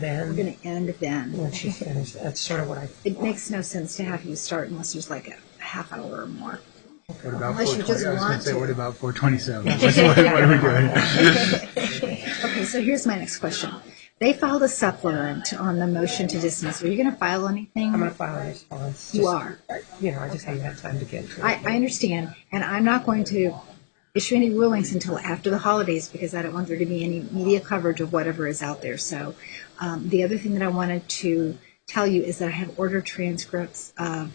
Then? We're going to end then. When she's finished. That's sort of what I... It makes no sense to have you start unless there's like a half hour or more. What about Unless you 420? just I was going want to say, to. what about 427? What are we doing? Okay, so here's my next question. They filed a supplement on the motion to dismiss. Are you going to file anything? I'm going to file a response. You are? I just haven't had time to get to it. I understand, and I'm not going to issue any rulings until after the holidays because I don't want there to be any media coverage of whatever is out there. So the other thing that I wanted to tell you is that I have ordered transcripts of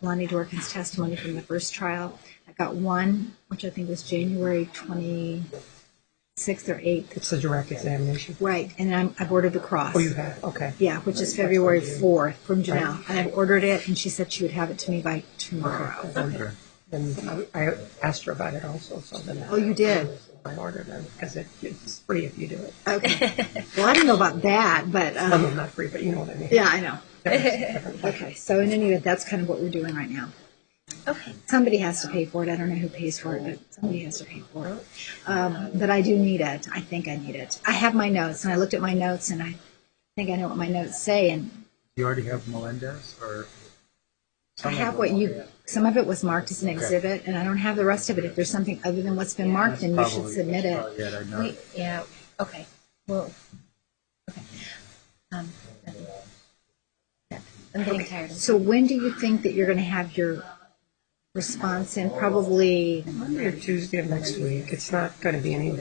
Lonnie Dorkin's testimony from the first trial. I got one, which I think was January 26th or 8th. It's a direct examination. Right, and I've ordered the cross. Oh, you have? Okay. Yeah, which is February 4th from Janelle. And I've ordered it, and she said she would have it to me by tomorrow. Okay. And I asked her about it also, so then... Oh, you did? I ordered them because it's free if you do it. Okay. Well, I don't know about that, but... Some of them not free, but you know what I mean. Yeah, I know. Different. Okay, so in any event, that's kind of what we're doing right now. Okay. Somebody has to pay for it. I don't know who pays for it, but somebody has to pay for it. But I do need it. I think I need it. I have my notes, and I looked at my notes, and I think I know what my notes say. And You already have Melendez, or? I have what you... Some of it was marked as an exhibit, and I don't have the rest of it. If there's something other than what's been marked, then you should submit it. Yeah, I know. Wait, yeah. Okay. Well. Okay. I'm getting tired of. So when do you think that you're going to have your response in? Probably... Monday or Tuesday of next week. It's not going to be any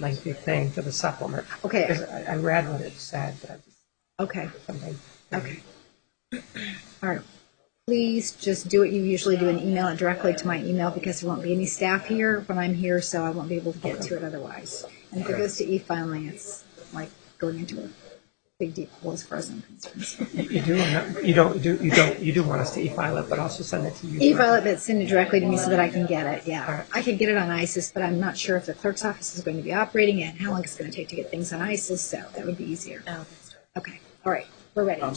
lengthy thing for the supplement. Okay. Because I read what it said, but I just... Okay. Something. Okay. All right. Please just do what you usually do and email it directly to my email because there won't be any staff here when I'm here, so I won't be able to get to it otherwise. And if it goes to e-filing, it's like going into a big deep hole as far as I'm concerned. So. You do want us to e-file it, but also send it to you. E-file it, but send it directly to me so that I can get it. Yeah, I can get it on ISIS, but I'm not sure if the clerk's office is going to be operating it and how long it's going to take to get things on ISIS. So that would be easier. Oh, that's Okay. All right. We're ready. What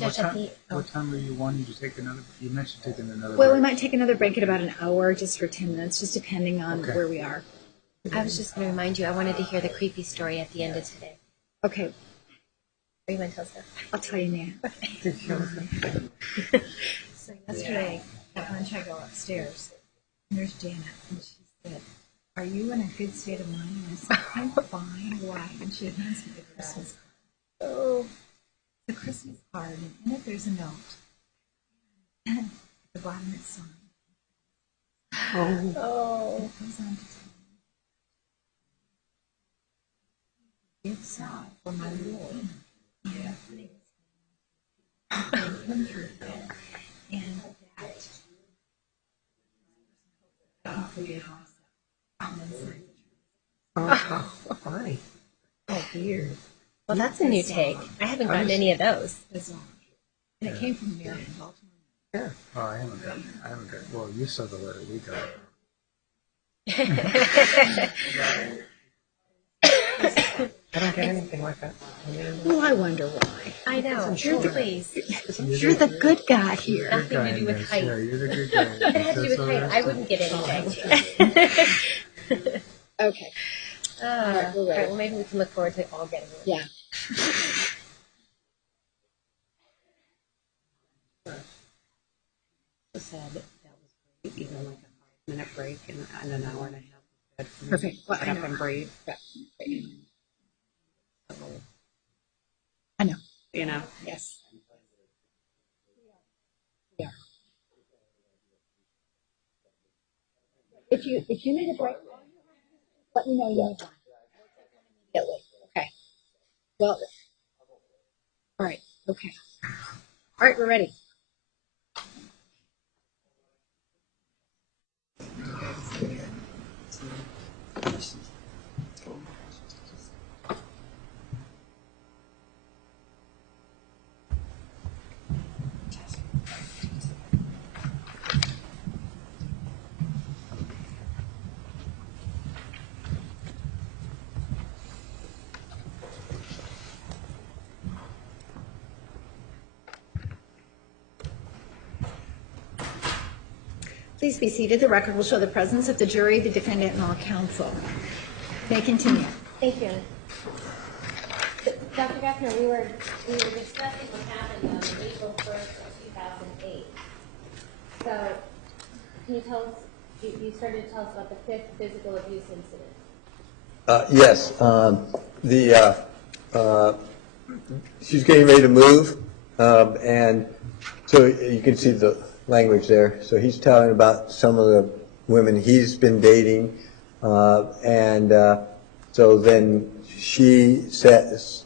time are you wanting to take another? You mentioned taking another. Well, break. we might take another break at about an hour, just for 10 minutes, just depending on where we are. I was just going to remind you, I wanted to hear the creepy story at the end of today. Okay. Are you going to tell us that? I'll tell you now. So yesterday at lunch, I go upstairs. And there's Janet, and she said, "Are you in a good state of mind?" And I said, "I'm fine." Why? And she hands me the Christmas card. Oh. The Christmas card, and in it there's a note. And at the bottom it's signed. Oh. It goes on to tell me, "It's not for my Lord." Yeah. And Oh, how funny. Oh, weird. Well, that's a new take. I haven't gotten any of those. bizarre. And it came from Mary in Baltimore. Yeah. Oh, I haven't got. Well, you saw the letter we got. I don't get anything like that. Well, I wonder why. I know. Please. You're the good guy here. Nothing to do with height. Yeah, you're the good guy. If it had to do with height, I wouldn't get anything. Okay. All right, well, maybe we can look forward to all getting it. Yeah. Said that was great, even like a 5-minute break and an hour and a half. Perfect. Well, Get I up know. and breathe. I know. You know. Yes. Yeah. If you need a break, let me know you need one. Okay. Well. All right. Okay. All right. We're ready. Please be seated. The record will show the presence of the jury, the defendant, and all counsel. May continue. Thank you. Dr. Gaffner, we were discussing what happened on April 1st of 2008. So, can you tell us, you started to tell us about the fifth physical abuse incident. Yes. She's getting ready to move, and so you can see the language there. So he's telling about some of the women he's been dating, and so then she says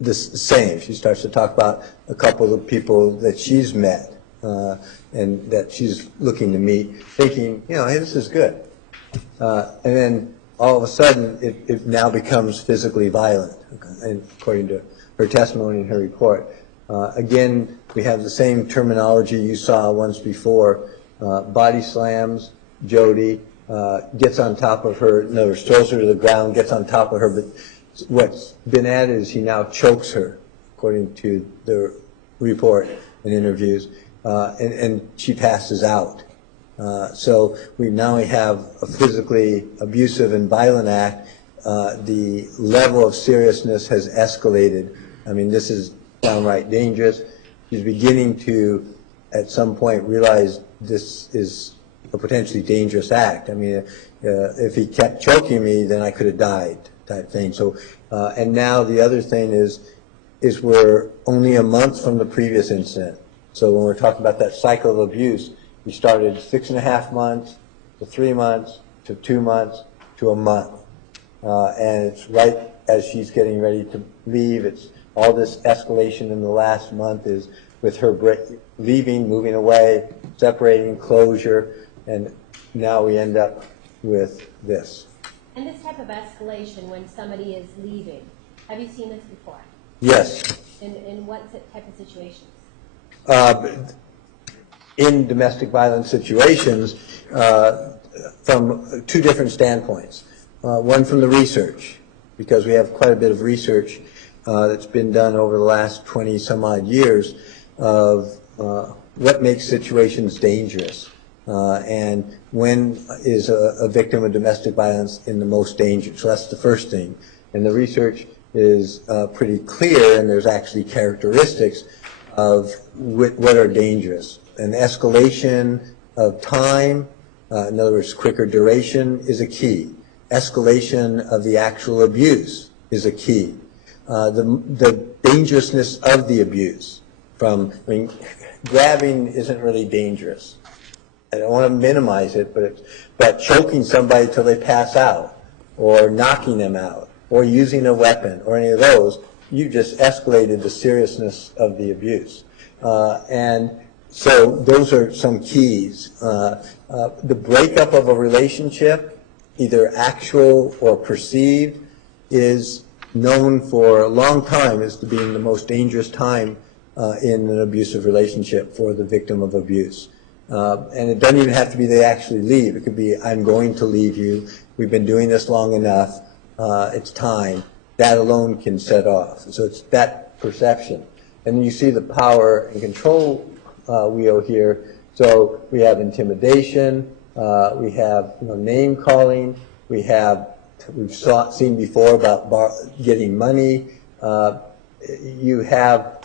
the same. She starts to talk about a couple of people that she's met and that she's looking to meet, thinking, you know, hey, this is good. And then all of a sudden, it now becomes physically violent, and according to her testimony and her report. Again, we have the same terminology you saw once before. Body slams, Jodi, gets on top of her, in other words, throws her to the ground, gets on top of her, but what's been added is he now chokes her, according to the report and interviews, and she passes out. So we now have a physically abusive and violent act. The level of seriousness has escalated. I mean, this is downright dangerous. She's beginning to, at some point, realize this is a potentially dangerous act. I mean, if he kept choking me, then I could have died, type thing. So, and now the other thing is we're only a month from the previous incident. So when we're talking about that cycle of abuse, we started 6.5 months to 3 months to 2 months to a month. And it's right as she's getting ready to leave. It's all this escalation in the last month is with her leaving, moving away, separating, closure, and now we end up with this. And this type of escalation when somebody is leaving, have you seen this before? Yes. In what type of situations? In domestic violence situations, from two different standpoints. One from the research, because we have quite a bit of research that's been done over the last 20 some odd years of what makes situations dangerous and when is a victim of domestic violence in the most danger. So that's the first thing. And the research is pretty clear, and there's actually characteristics of what are dangerous. An escalation of time, in other words, quicker duration, is a key. Escalation of the actual abuse is a key. The dangerousness of the abuse. Grabbing isn't really dangerous. I don't want to minimize it, but choking somebody till they pass out, or knocking them out, or using a weapon, or any of those, you just escalated the seriousness of the abuse. And so those are some keys. The breakup of a relationship, either actual or perceived, is known for a long time as being the most dangerous time in an abusive relationship for the victim of abuse. And it doesn't even have to be they actually leave. It could be, I'm going to leave you. We've been doing this long enough. It's time. That alone can set off. So it's that perception. And then you see the power and control wheel here. So we have intimidation. We have name calling. We've seen before about getting money. You have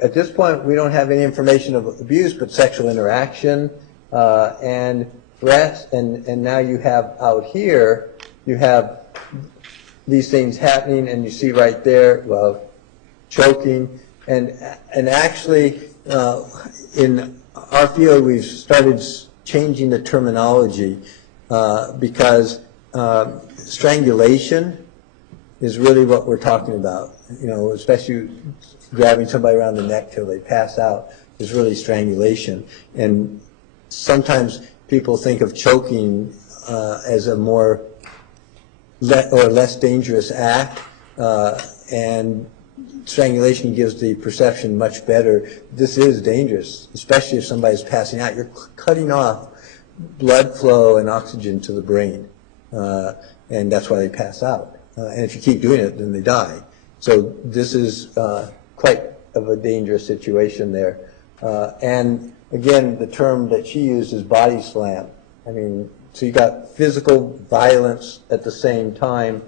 at this point, we don't have any information of abuse, but sexual interaction and threats. And now you have out here, you have these things happening, and you see right there, well, choking. And actually, in our field, we've started changing the terminology because strangulation is really what we're talking about. Especially grabbing somebody around the neck till they pass out is really strangulation. And sometimes people think of choking as a more less dangerous act, and strangulation gives the perception much better. This is dangerous, especially if somebody's passing out. You're cutting off blood flow and oxygen to the brain, and that's why they pass out. And if you keep doing it, then they die. So this is quite of a dangerous situation there. And again, the term that she used is body slam. I mean, so you got physical violence at the same time,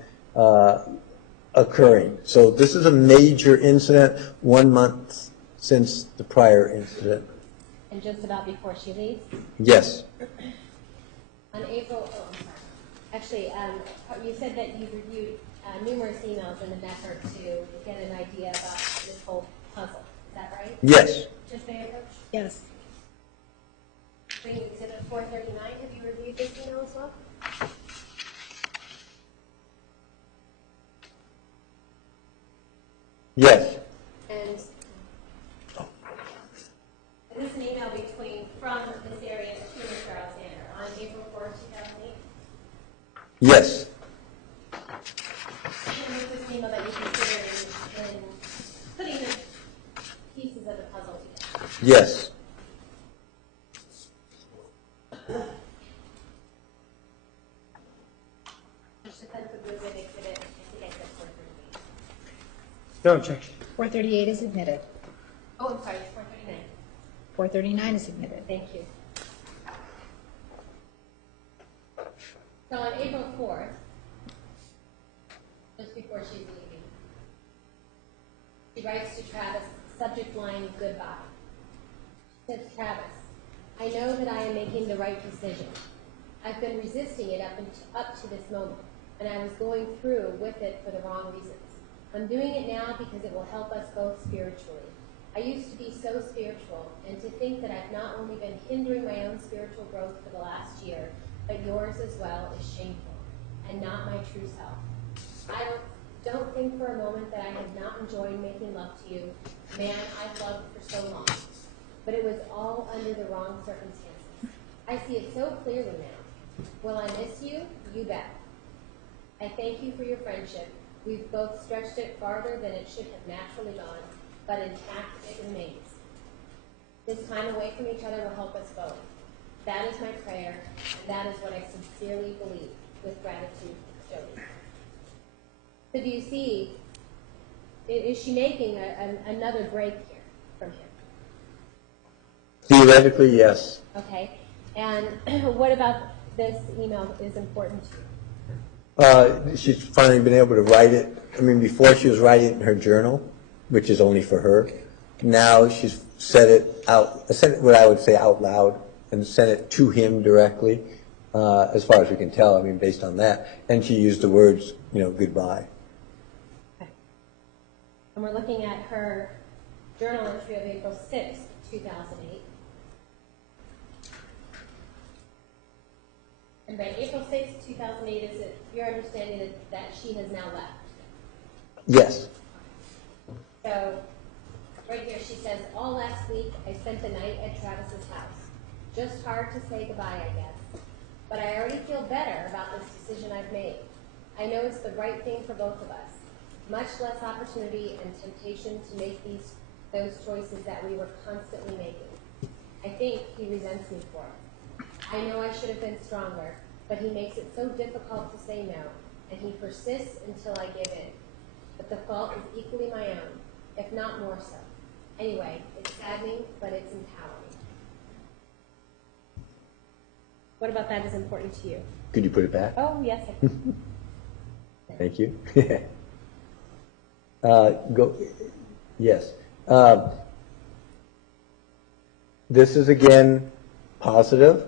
occurring. So this is a major incident, 1 month since the prior incident. And just about before she leaves? Yes, On April, oh, I'm sorry. Actually, you said that you reviewed numerous emails in an effort to get an idea about this whole puzzle. Is that right? yes, Just Mayor Coach? Yes. Bring exhibit 439. Have you reviewed this email as well? yes, And is this an email from this area to Mr. Alexander on April 4th, 2008? yes, And was this an email that you considered in putting the pieces of the puzzle together? yes. Just depends on the exhibit. I think I said 438. No objection. 438 is admitted. Oh, I'm sorry, it's 439. 439 is admitted. Thank you. So on April 4th, just before she's leaving, she writes to Travis, subject line, goodbye. She says, Travis, I know that I am making the right decision. I've been resisting it up to this moment, and I was going through with it for the wrong reasons. I'm doing it now because it will help us both spiritually. I used to be so spiritual, and to think that I've not only been hindering my own spiritual growth for the last year, but yours as well is shameful, and not my true self. I don't think for a moment that I have not enjoyed making love to you, man I've loved for so long. But it was all under the wrong circumstances. I see it so clearly now. Will I miss you? You bet. I thank you for your friendship. We've both stretched it farther than it should have naturally gone, but intact it remains. This time away from each other will help us both. That is my prayer, and that is what I sincerely believe. With gratitude, Jodi. So do you see, is she making another break here from him? Theoretically, yes. Okay. And what about this email is important to you? She's finally been able to write it. I mean, before she was writing it in her journal, which is only for her. Now she's said it what I would say out loud, and sent it to him directly, as far as we can tell, I mean, based on that. And she used the words, goodbye. Okay. And we're looking at her journal entry of April 6th, 2008. And by April 6th, 2008, is it your understanding that she has now left? Yes, So, right here she says, all last week I spent the night at Travis's house. Just hard to say goodbye, I guess. But I already feel better about this decision I've made. I know it's the right thing for both of us. Much less opportunity and temptation to make those choices that we were constantly making. I think he resents me for it. I know I should have been stronger, but he makes it so difficult to say no, and he persists until I give in. But the fault is equally my own, if not more so. Anyway, it's saddening, but it's empowering. What about that is important to you? could you put it back? Oh, yes, I can. Thank you. Yes. This is again positive.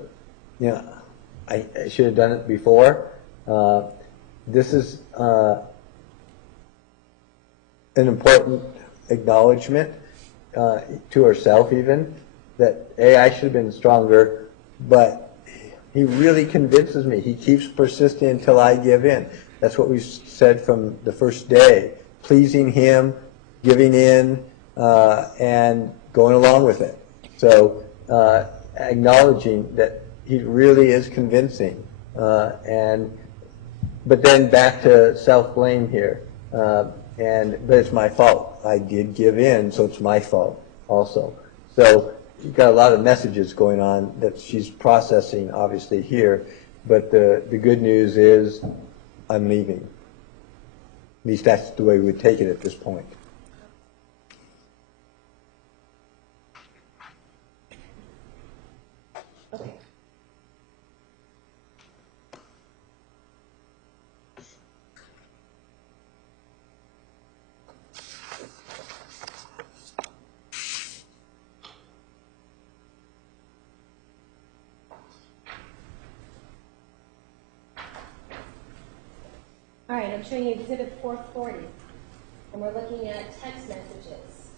I should have done it before. This is an important acknowledgement to herself even, that I should have been stronger, but he really convinces me. He keeps persisting until I give in. That's what we said from the first day. Pleasing him, giving in, and going along with it. So acknowledging that he really is convincing. But then back to self-blame here. But it's my fault. I did give in, so it's my fault also. So you've got a lot of messages going on that she's processing, obviously, here. But the good news is I'm leaving. At least that's the way we would take it at this point. Okay. right, I'm showing you Exhibit 440, and we're looking at text messages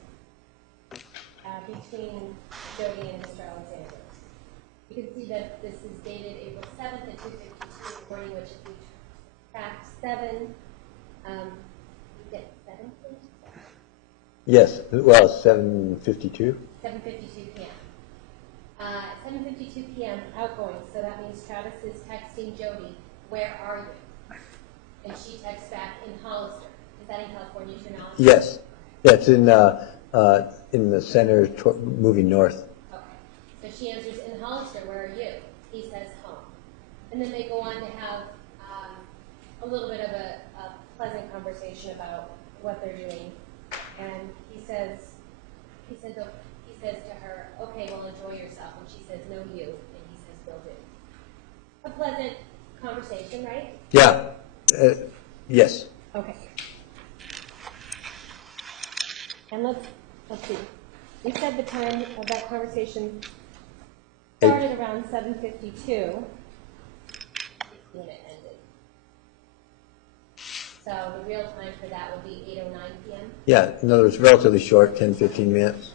between Jodi and Mr. Alexander. You can see that this is dated April 7th at 2:52 in the morning, which if we track 7, you get 7, please? Yes, well, 7:52. 7:52 p.m. 7:52 p.m. outgoing, so that means Travis is texting Jodi, "Where are you?" And she texts back, "In Hollister." Is that in California, to your knowledge? Yes, yeah, it's in the center, moving north. Okay. So she answers, "In Hollister, where are you?" He says, "Home." And then they go on to have a little bit of a pleasant conversation about what they're doing. And he says to her, "Okay, well, enjoy yourself." And she says, "No, you." And he says, "Will do." A pleasant conversation, right? Yeah, yes. Okay. And let's see. We said the time of that conversation started around 7:52 when it ended. So the real time for that would be 8:09 p.m. Yeah, in other words, relatively short, 10, 15 minutes.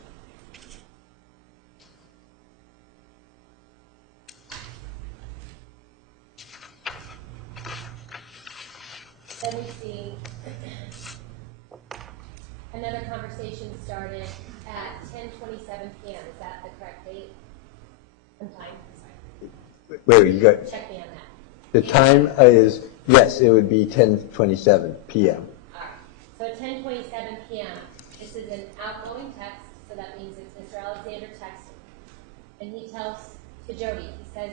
Then we see another conversation started at 10:27 p.m. Is that the correct date? I'm fine. Wait, you got, Check me on that. the time is, yes, it would be 10:27 p.m. All right. So at 10:27 p.m., this is an outgoing text, so that means it's Mr. Alexander texting. And he tells to Jodi, he says,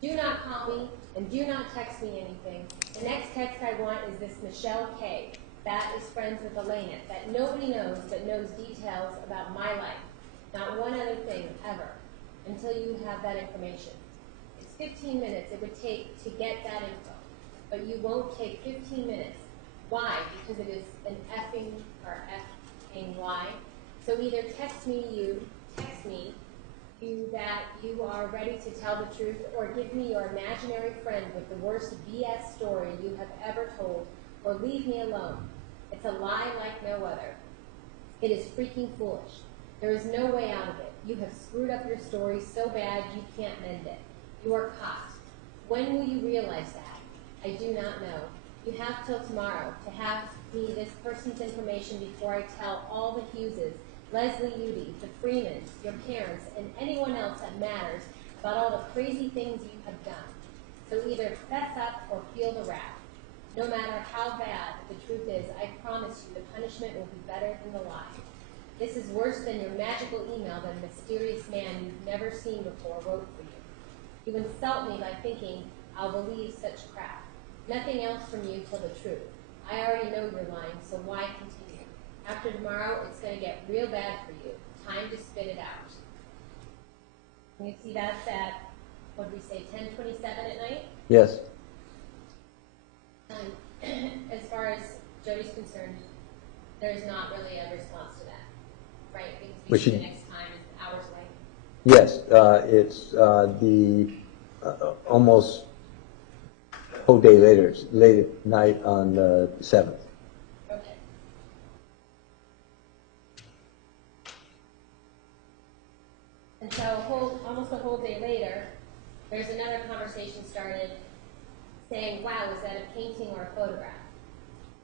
"Do not call me and do not text me anything. The next text I want is this Michelle K. That is friends with Elena, that nobody knows but knows details about my life. Not one other thing ever, until you have that information. It's 15 minutes it would take to get that info, but you won't take 15 minutes. Why? Because it is an effing or effing lie. So either text me you that you are ready to tell the truth, or give me your imaginary friend with the worst BS story you have ever told, or leave me alone. It's a lie like no other. It is freaking foolish. There is no way out of it. You have screwed up your story so bad you can't mend it. You are caught. When will you realize that? I do not know. You have till tomorrow to have me this person's information before I tell all the Hugheses, Leslie Udy, the Freemans, your parents, and anyone else that matters about all the crazy things you have done. So either fess up or feel the wrath. No matter how bad the truth is, I promise you the punishment will be better than the lie. This is worse than your magical email that a mysterious man you've never seen before wrote for you. You insult me by thinking I'll believe such crap. Nothing else from you till the truth. I already know you're lying, so why continue? After tomorrow, it's going to get real bad for you. Time to spit it out. And you see that's at, what did we say, 10:27 at night? Yes. As far as Jodi's concerned, there's not really a response to that, right? Because we Which see she- the next time is hours away. Yes, it's the almost whole day later. It's late at night on the 7th. Okay. And so almost a whole day later, there's another conversation started saying, "Wow, is that a painting or a photograph?"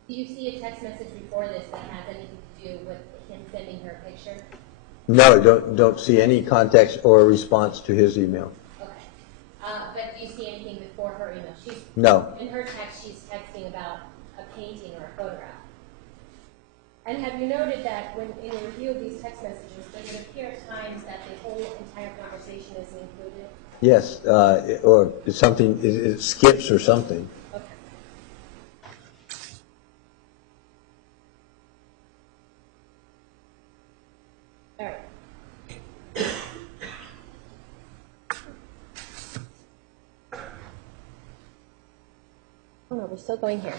Do you see a text message before this that has anything to do with him sending her a picture? No, don't see any context or response to his email. Okay. But do you see anything before her email? No. In her text, she's texting about a painting or a photograph. And have you noted that when in a review of these text messages, does it appear at times that the whole entire conversation isn't included? Yes, or it's something, it skips or something. Okay. All right. Oh no, we're still going here.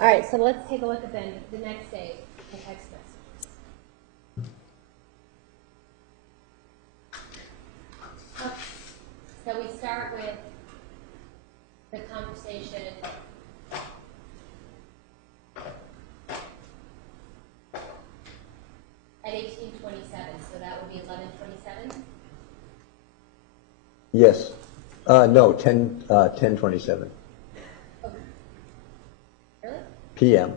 All right, so let's take a look at then the next day, the text messages. So we start with the conversation Yes. No, 10:27 Really? p.m.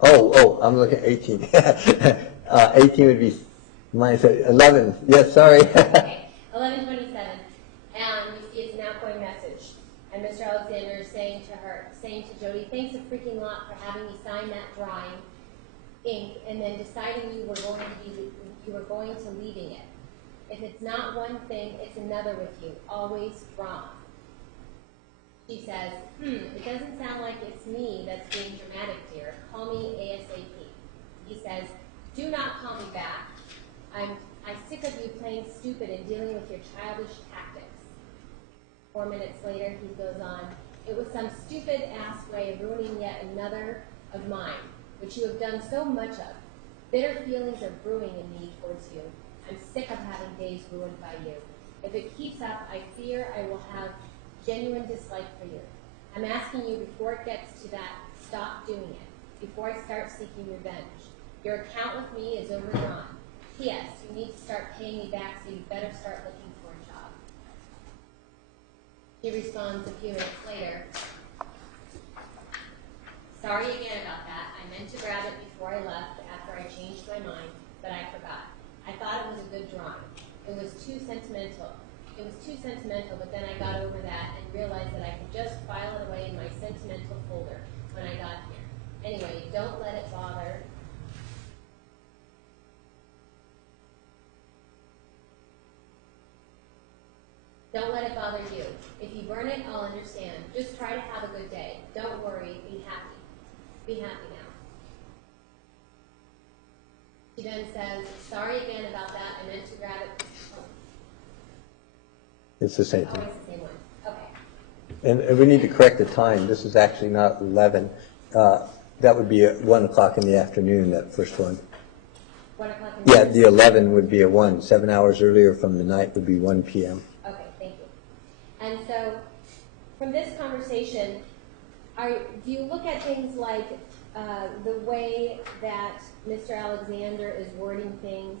Oh, I'm looking at 18. 18 would be minus 11. Yes, sorry. Okay, 11:27, and we see it's an outgoing message. And Mr. Alexander is saying to Jodi, thanks a freaking lot for having me sign that drawing, ink, and then deciding you were going to leaving it. If it's not one thing, it's another with you. Always drama. She says, it doesn't sound like it's me that's being dramatic, dear. Call me ASAP. He says, do not call me back. I'm sick of you playing stupid and dealing with your childish tactics. 4 minutes later, he goes on, it was some stupid ass way of ruining yet another of mine, which you have done so much of. Bitter feelings are brewing in me towards you. I'm sick of having days ruined by you. If it keeps up, I fear I will have genuine dislike for you. I'm asking you before it gets to that, stop doing it, before I start seeking revenge. Your account with me is overdrawn. P.S. You need to start paying me back, so you better start looking for a job. She responds a few minutes later, sorry again about that. I meant to grab it before I left after I changed my mind, but I forgot. I thought it was a good drawing. It was too sentimental. But then I got over that and realized that I could just file it away in my sentimental folder when I got here. Anyway, don't let it bother. Don't let it bother you. If you burn it, I'll understand. Just try to have a good day. Don't worry. Be happy. Be happy now. She then says, sorry again about that. I meant to grab it. It's the same Oh, thing. it's the same one. Okay. And we need to correct the time. This is actually not 11. That would be at 1 o'clock in the afternoon, that first one. 1 o'clock in the Yeah, the 11 would be a 1. 7 hours earlier from the night would be 1 p.m. Okay, thank you. And so, from this conversation, do you look at things like the way that Mr. Alexander is wording things,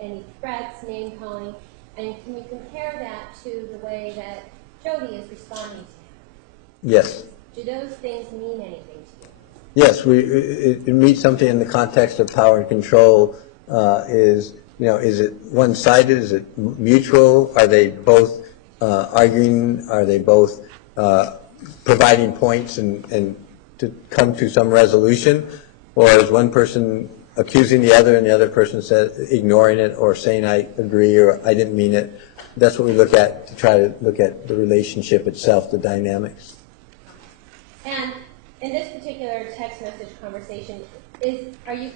any threats, name calling, and can you compare that to the way that Jodi is responding to him? Yes. Do those things mean anything to you? Yes, it means something in the context of power and control. Is it one-sided? Is it mutual? Are they both arguing? Are they both providing points and to come to some resolution? Or is one person accusing the other and the other person ignoring it or saying I agree or I didn't mean it? That's what we look at to try to look at the relationship itself, the dynamics. And in this particular text message conversation, are you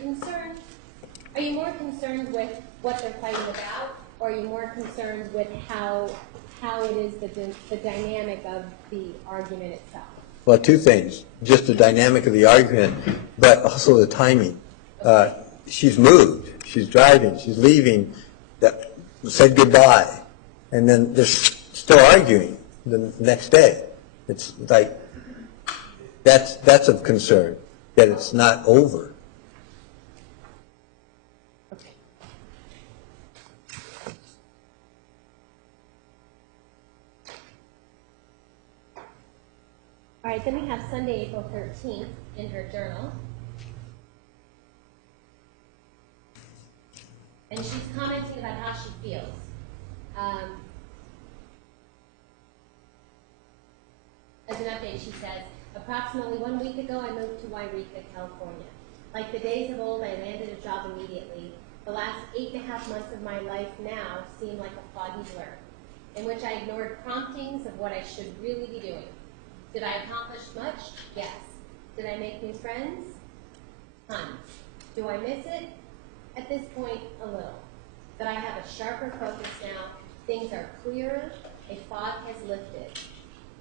more concerned with what they're fighting about, or are you more concerned with how it is the dynamic of the argument itself? Well, two things. Just the dynamic of the argument, but also the timing. She's moved. She's driving. She's leaving. Said goodbye. And then they're still arguing the next day. It's like, that's of concern, that it's not over. Okay. All right, then we have Sunday, April 13th in her journal. And she's commenting about how she feels. As an update, she says, approximately 1 week ago, I moved to Wairika, California. Like the days of old, I landed a job immediately. The last 8.5 months of my life now seem like a foggy blur, in which I ignored promptings of what I should really be doing. Did I accomplish much? Yes. Did I make new friends? Tons. Do I miss it? At this point, a little. But I have a sharper focus now. Things are clearer. A fog has lifted.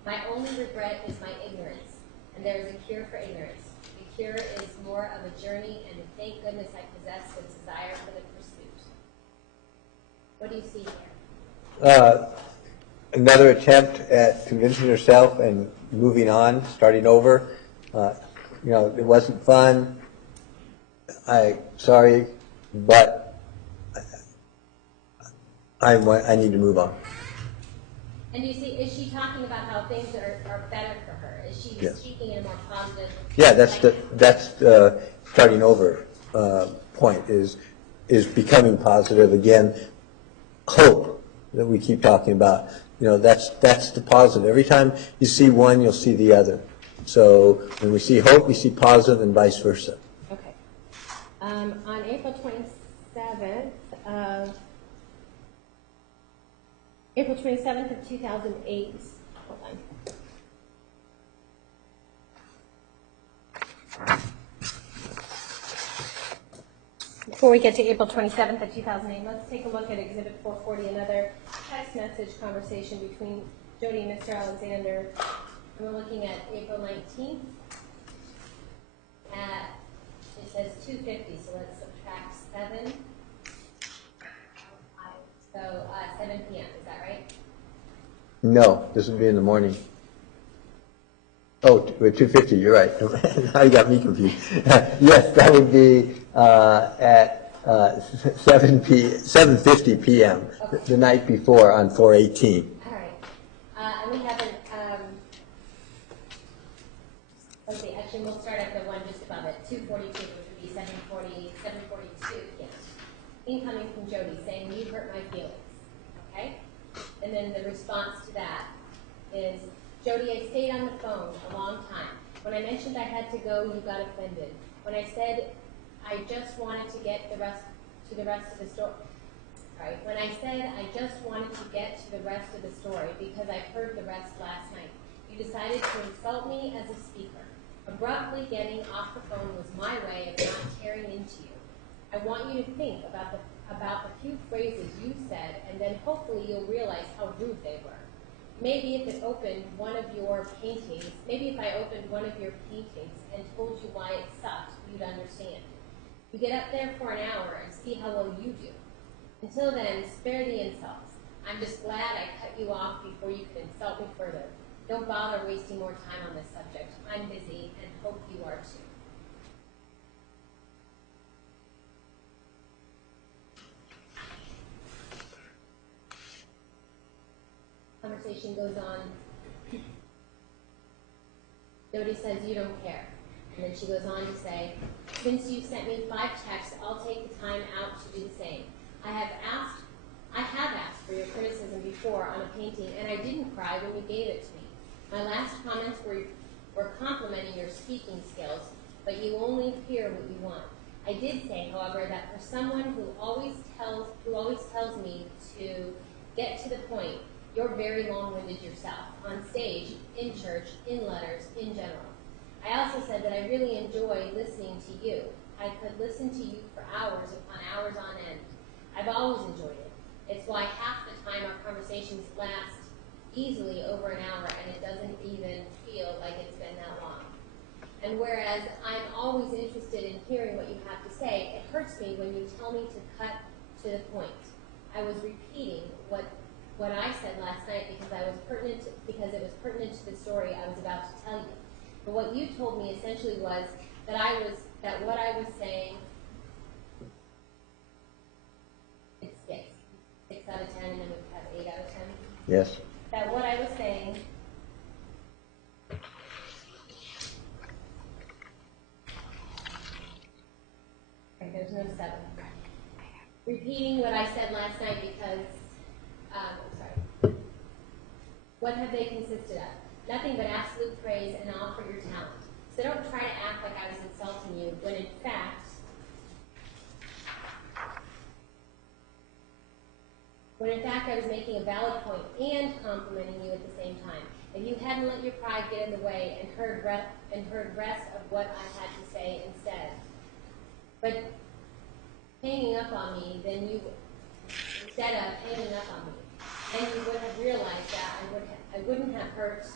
My only regret is my ignorance, and there is a cure for ignorance. The cure is more of a journey, and thank goodness I possess the desire for the pursuit. What do you see here? Another attempt at convincing herself and moving on, starting over. It wasn't fun. Sorry, but I need to move on. And do you see, is she talking about how things are better for her? Is she Yes. speaking in a more positive? Yeah, that's like- the starting over point is becoming positive again. Hope that we keep talking about. You know, that's the positive. Every time you see one, you'll see the other. So when we see hope, we see positive, and vice versa. Okay. On April 27th of 2008, hold on. Before we get to April 27th of 2008, let's take a look at Exhibit 440, another text message conversation between Jodi and Mr. Alexander. We're looking at April 19th at, it says 2:50, so let's subtract 7. So 7 p.m., is that right? No, this would be in the morning. Oh, we're 2:50. You're right. Now you got me confused. Yes, that would be at 7:50 p.m. Okay. The night before on 4/18. All right. And we haven't, let's see, actually, we'll start at the one just above it, 2:42, which would be 7:42 p.m. Incoming from Jodi saying, "You hurt my feelings." Okay? And then the response to that is, "Jodi, I stayed on the phone a long time. When I mentioned I had to go, you got offended. When I said I just wanted to get the rest of the story, right? When I said I just wanted to get to the rest of the story because I heard the rest last night, you decided to insult me as a speaker. Abruptly getting off the phone was my way of not tearing into you. I want you to think about the few phrases you said, and then hopefully you'll realize how rude they were. Maybe if I opened one of your paintings and told you why it sucked, you'd understand. You get up there for an hour and see how well you do. Until then, spare the insults. I'm just glad I cut you off before you could insult me further. Don't bother wasting more time on this subject. I'm busy and hope you are too." Conversation goes on. Jodi says, "You don't care." And then she goes on to say, "Since you sent me 5 texts, I'll take the time out to do the same. I have asked for your criticism before on a painting, and I didn't cry when you gave it to me. My last comments were complimenting your speaking skills, but you only hear what you want. I did say, however, that for someone who always tells me to get to the point, you're very long-winded yourself, on stage, in church, in letters, in general. I also said that I really enjoy listening to you. I could listen to you for hours upon hours on end. I've always enjoyed it. It's why half the time our conversations last easily over an hour, and it doesn't even feel like it's been that long. And whereas I'm always interested in hearing what you have to say, it hurts me when you tell me to cut to the point. I was repeating what I said last night because it was pertinent to the story I was about to tell you. But what you told me essentially was that what I was saying, it's 6 out of 10, and then we have 8 out of 10. Yes. That what I was saying there's no 7. Repeating what I said last night because, what have they consisted of? Nothing but absolute praise and awe for your talent. So don't try to act like I was insulting you when in fact I was making a valid point and complimenting you at the same time. If you hadn't let your pride get in the way and heard rest of what I had to say instead. But hanging up on me, then you would have realized that I wouldn't have hurt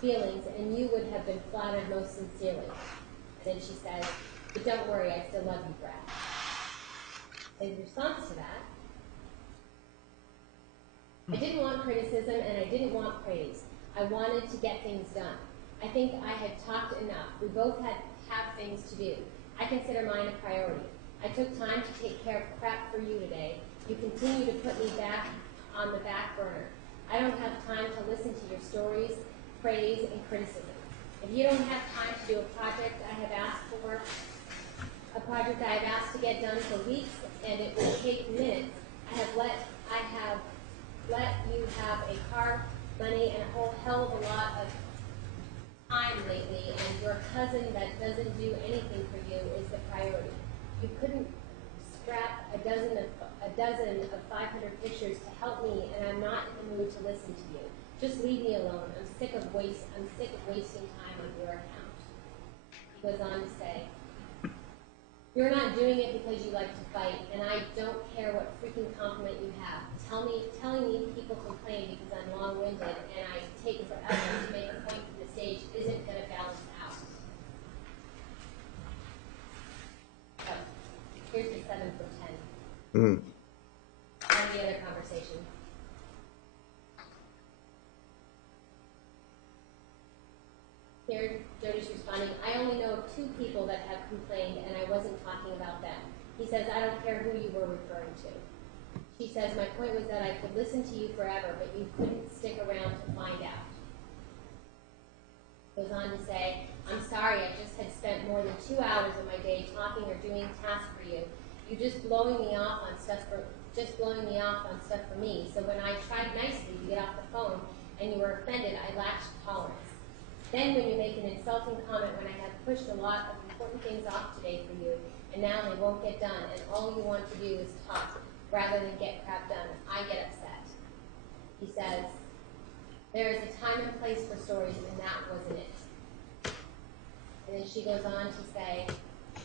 feelings, and you would have been flattered most sincerely. And then she says, "But don't worry, I still love you, Brad." In response to that, I didn't want criticism and I didn't want praise. I wanted to get things done. I think I had talked enough. We both have things to do. I consider mine a priority. I took time to take care of prep for you today, You continue to put me back on the back burner. I don't have time to listen to your stories, praise, and criticism. If you don't have time to do a project I have asked to get done for weeks, and it will take minutes, I have let you have a car, money, and a whole hell of a lot of time lately, and your cousin that doesn't do anything for you is the priority. You couldn't scrap a dozen of 500 pictures to help me, and I'm not in the mood to listen to you. Just leave me alone. I'm sick of wasting time on your account. He goes on to say, you're not doing it because you like to fight, and I don't care what freaking compliment you have. Telling me people complain because I'm long-winded and I take forever to make a point from the stage isn't going to balance out. So, here's the 7 for 10. And the other conversation. Here, Jodi's responding, I only know of 2 people that have complained, and I wasn't talking about them. He says, I don't care who you were referring to. She says, my point was that I could listen to you forever, but you couldn't stick around to find out. Goes on to say, I'm sorry, I just had spent more than 2 hours of my day talking or doing tasks for you. You're just blowing me off on stuff for me. So when I tried nicely to get off the phone and you were offended, I lacked tolerance. Then when you make an insulting comment when I have pushed a lot of important things off today for you, and now they won't get done, and all you want to do is talk rather than get crap done, I get upset. He says, there is a time and place for stories, and that wasn't it. And then she goes on to say,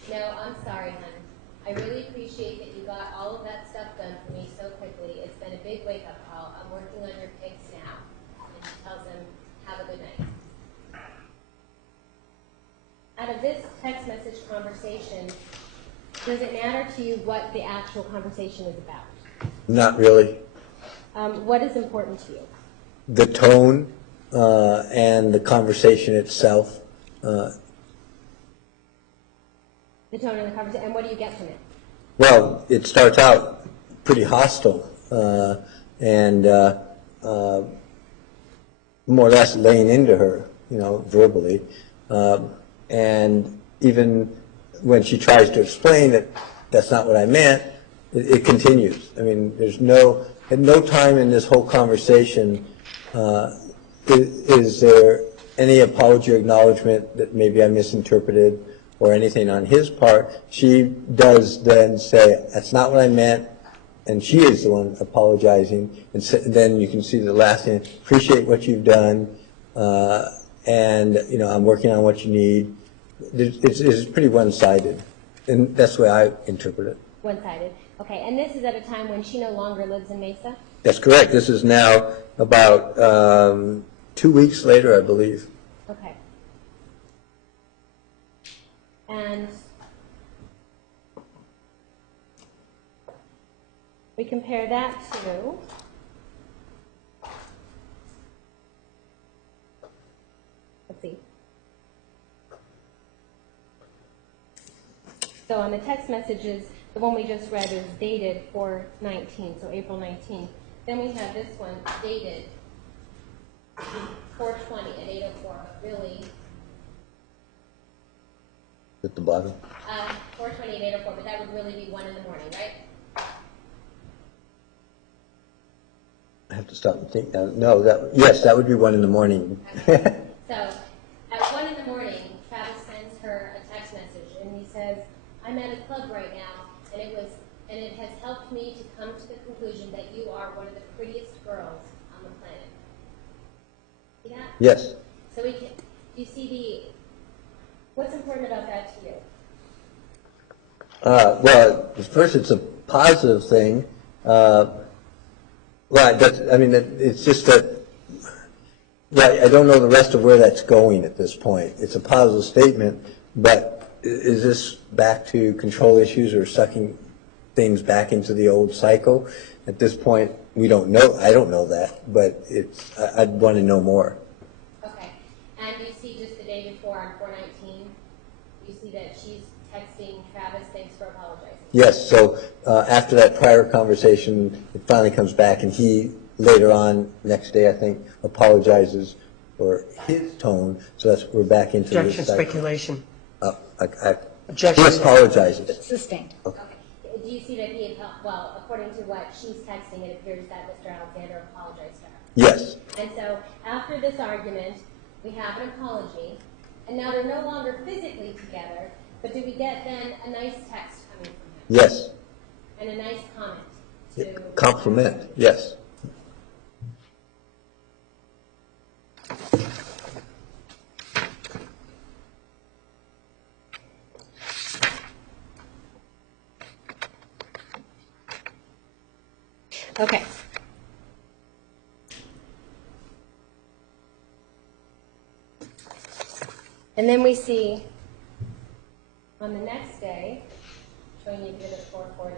no, I'm sorry, hon. I really appreciate that you got all of that stuff done for me so quickly. It's been a big wake-up call. I'm working on your pics now. And she tells him, have a good night. Out of this text message conversation, does it matter to you what the actual conversation is about? Not really. What is important to you? The tone and the conversation itself. The tone of the conversation, and what do you get from it? Well, it starts out pretty hostile and more or less laying into her, verbally. And even when she tries to explain that that's not what I meant, it continues. I mean, at no time in this whole conversation is there any apology or acknowledgement that maybe I misinterpreted or anything on his part. She does then say, that's not what I meant, and she is the one apologizing. And then you can see the last thing, appreciate what you've done, and I'm working on what you need. It's pretty one-sided, and that's the way I interpret it. One-sided. Okay, and this is at a time when she no longer lives in Mesa? That's correct. This is now about 2 weeks later, I believe. Okay. And we compare that to let's see. So on the text messages, the one we just read is dated 4/19, so April 19th. Then we have this one dated 4/20 at 8:04, but really At the bottom. 4/20 at 8:04, but that would really be 1 in the morning, right? I have to stop and think. No, yes, that would be 1 in the morning. So at 1 in the morning, Travis sends her a text message, and he says, I'm at a club right now, and it has helped me to come to the conclusion that you are one of the prettiest girls on the planet. See that? Yes. So you see what's important about that to you? Well, first, it's a positive thing. It's just that, right, I don't know the rest of where that's going at this point. It's a positive statement, but is this back to control issues or sucking things back into the old cycle? At this point, we don't know. I don't know that, but I'd want to know more. Okay. And you see just the day before on 4/19, you see that she's texting Travis, thanks for apologizing. Yes, so after that prior conversation, it finally comes back, and he, later on, next day, I think, apologizes for his tone, so that's, we're back into Objection, this cycle. speculation. He apologizes. Sustained. Okay. Do you see that he, well, according to what she's texting, it appears that Mr. Alexander apologized to her. Yes, And so after this argument, we have an apology, and now they're no longer physically together, but do we get then a nice text coming from him? yes. And a nice comment to Compliment, yes. Okay. And then we see on the next day, showing you here the 440,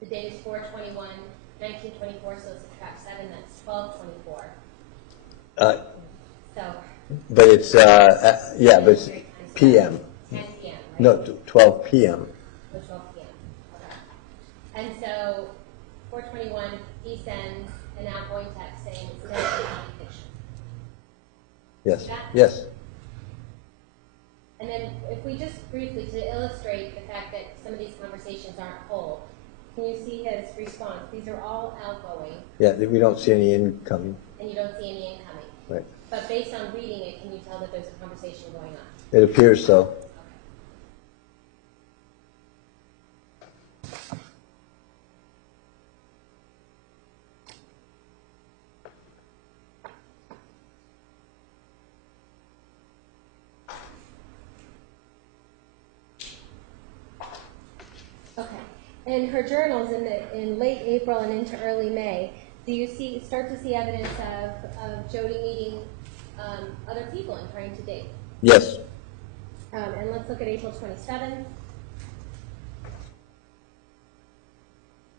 the date is 4/21/1924, so subtract 7, that's 12/24. So, But it's, yeah, but it's PM. 10 p.m., right? No, 12 PM. Or 12 p.m. Okay. And so, 4/21, he sends an outgoing text saying it's never a picture. Yes, yes. And then if we just briefly, to illustrate the fact that some of these conversations aren't whole, can you see his response? These are all outgoing, Yeah, we don't see any incoming. and you don't see any incoming. Right. But based on reading it, can you tell that there's a conversation going on? It appears so. Okay. In her journals in late April and into early May, do you start to see evidence of Jodi meeting other people and trying to date? Yes, And let's look at April 27th.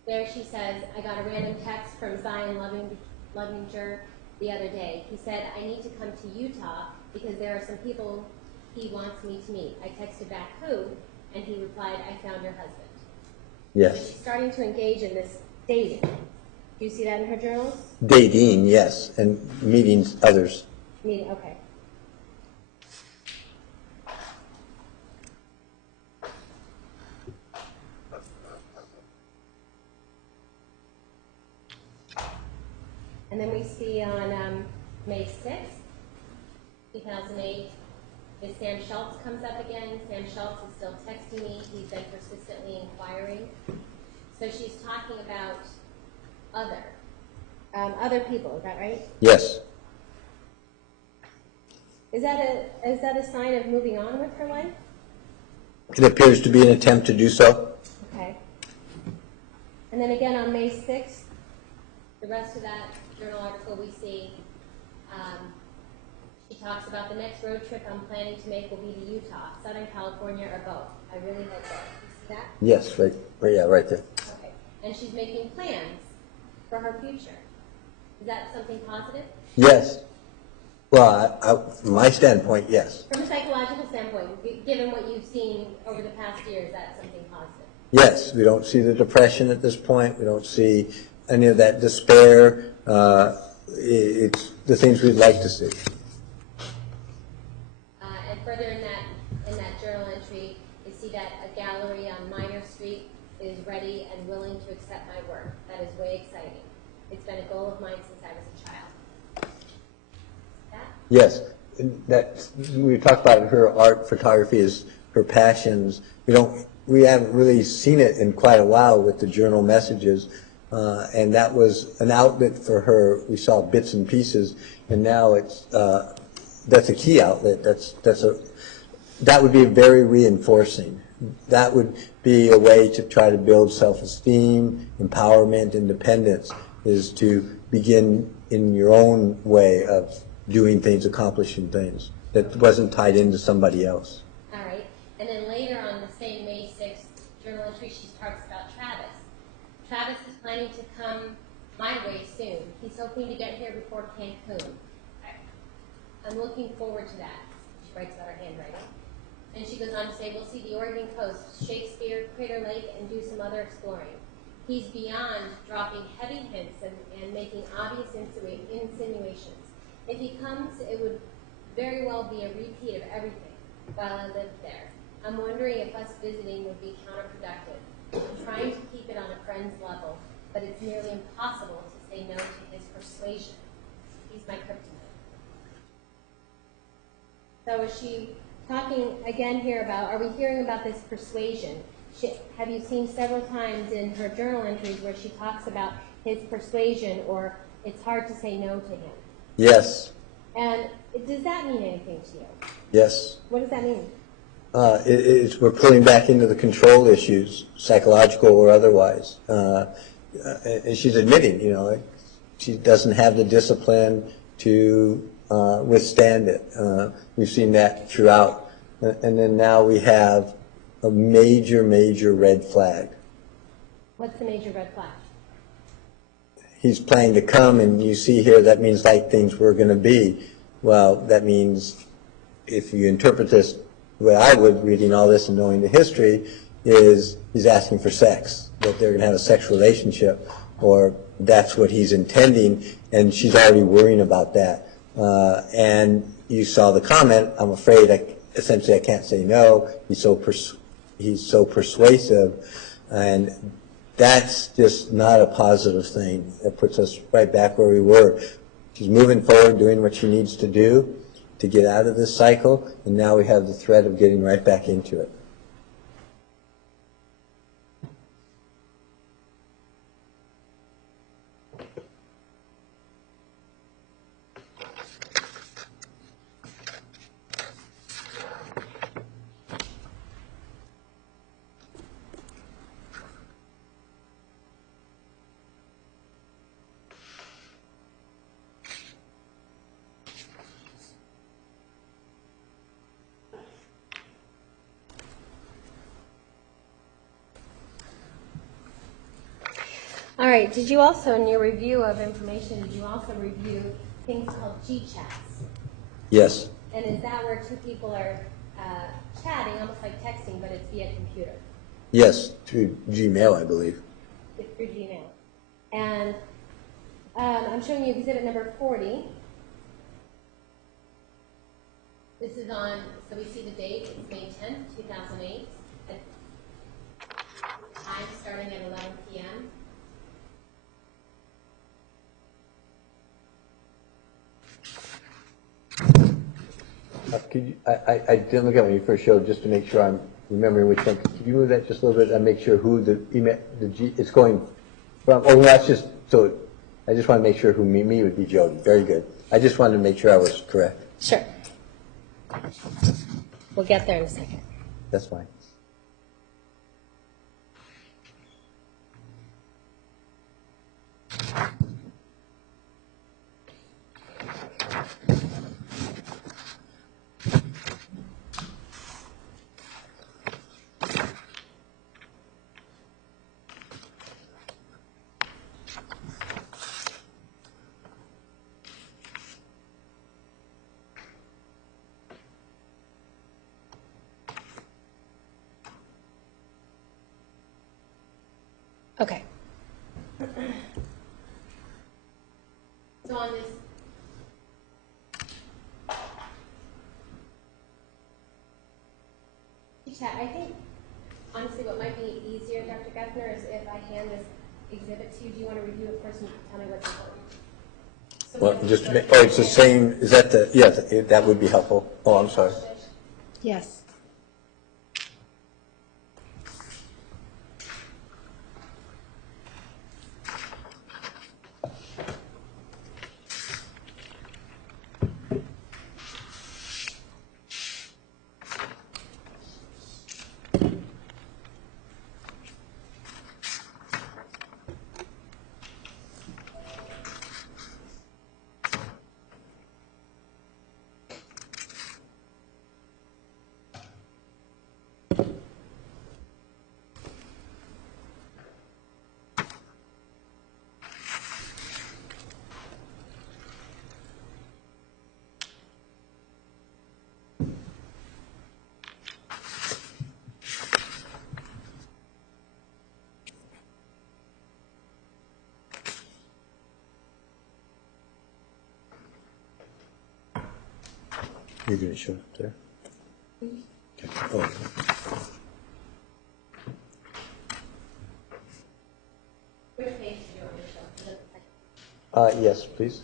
There she says, I got a random text from Zion Lovinger the other day. He said, I need to come to Utah because there are some people he wants me to meet. I texted back, who? And he replied, I found your husband. So yes. she's starting to engage in this dating. Do you see that in her journals? Dating, yes, and meetings others. Meeting, okay. And then we see on May 6th, 2008, Ms. Sam Schultz comes up again. Sam Schultz is still texting me. He's been persistently inquiring. So she's talking about other people. Is that right? Yes, Is that a sign of moving on with her life? it appears to be an attempt to do so. Okay. And then again on May 6th, the rest of that journal article we see, she talks about the next road trip I'm planning to make will be to Utah, Southern California, or both. I really hope so. You see that? Yes, right, yeah, right there. Okay. And she's making plans for her future. Is that something positive? Yes. Well, from my standpoint, yes. From a psychological standpoint, given what you've seen over the past year, is that something positive? Yes, we don't see the depression at this point. We don't see any of that despair. It's the things we'd like to see. And further in that journal entry, you see that a gallery on Minor Street is ready and willing to accept my work. That is way exciting. It's been a goal of mine since I was a child. That? Yes, we talked about her art, photography is her passions. We haven't really seen it in quite a while with the journal messages, and that was an outlet for her. We saw bits and pieces, and now that's a key outlet. That would be very reinforcing. That would be a way to try to build self-esteem, empowerment, independence, is to begin in your own way of doing things, accomplishing things that wasn't tied into somebody else. All right. And then later on the same May 6th journal entry, she talks about Travis. Travis is planning to come my way soon. He's hoping to get here before Cancun. I'm looking forward to that. She writes about her handwriting. And she goes on to say, we'll see the Oregon coast, Shakespeare, Crater Lake, and do some other exploring. He's beyond dropping heavy hints and making obvious insinuations. If he comes, it would very well be a repeat of everything while I lived there. I'm wondering if us visiting would be counterproductive. I'm trying to keep it on a friend's level, but it's nearly impossible to say no to his persuasion. He's my kryptonite. So is she talking again here about, are we hearing about this persuasion? Have you seen several times in her journal entries where she talks about his persuasion, or it's hard to say no to him? Yes. And does that mean anything to you? Yes. What does that mean? We're pulling back into the control issues, psychological or otherwise. And she's admitting, like, she doesn't have the discipline to withstand it. We've seen that throughout. And then now we have a major, major red flag. What's the major red flag? He's planning to come, and you see here that means like things were going to be. Well, that means if you interpret this the way I would, reading all this and knowing the history, is he's asking for sex, that they're going to have a sex relationship, or that's what he's intending, and she's already worrying about that. And you saw the comment, I'm afraid, essentially I can't say no, he's so persuasive, and that's just not a positive thing. It puts us right back where we were. She's moving forward, doing what she needs to do to get out of this cycle, and now we have the threat of getting right back into it. All right, did you also, in your review of information, did you also review things called G-chats? Yes. And is that where two people are chatting, almost like texting, but it's via computer? Yes, through Gmail, I believe. It's through Gmail. And I'm showing you exhibit number 40. This is on, so we see the date, it's May 10th, 2008. Time starting at 11 p.m. Could you, I didn't look at it when you first showed, just to make sure I'm remembering which one. Could you move that just a little bit and make sure who the email, it's going from? Oh, that's just, so I just want to make sure who me would be Jodi. Very good. I just wanted to make sure I was correct. Sure. We'll get there in a second. That's fine. Okay. So on this chat, I think honestly what might be easier, Dr. Gessner, is if I hand this exhibit to you. Do you want to review it first and tell me what's important? So Well, just to make, oh, it's the same, is that the, yes, that would be helpful. Oh, I'm sorry. Yes. You didn't show up there. Okay. Oh. Which page do you want me to show? Is it the second? Yes, please.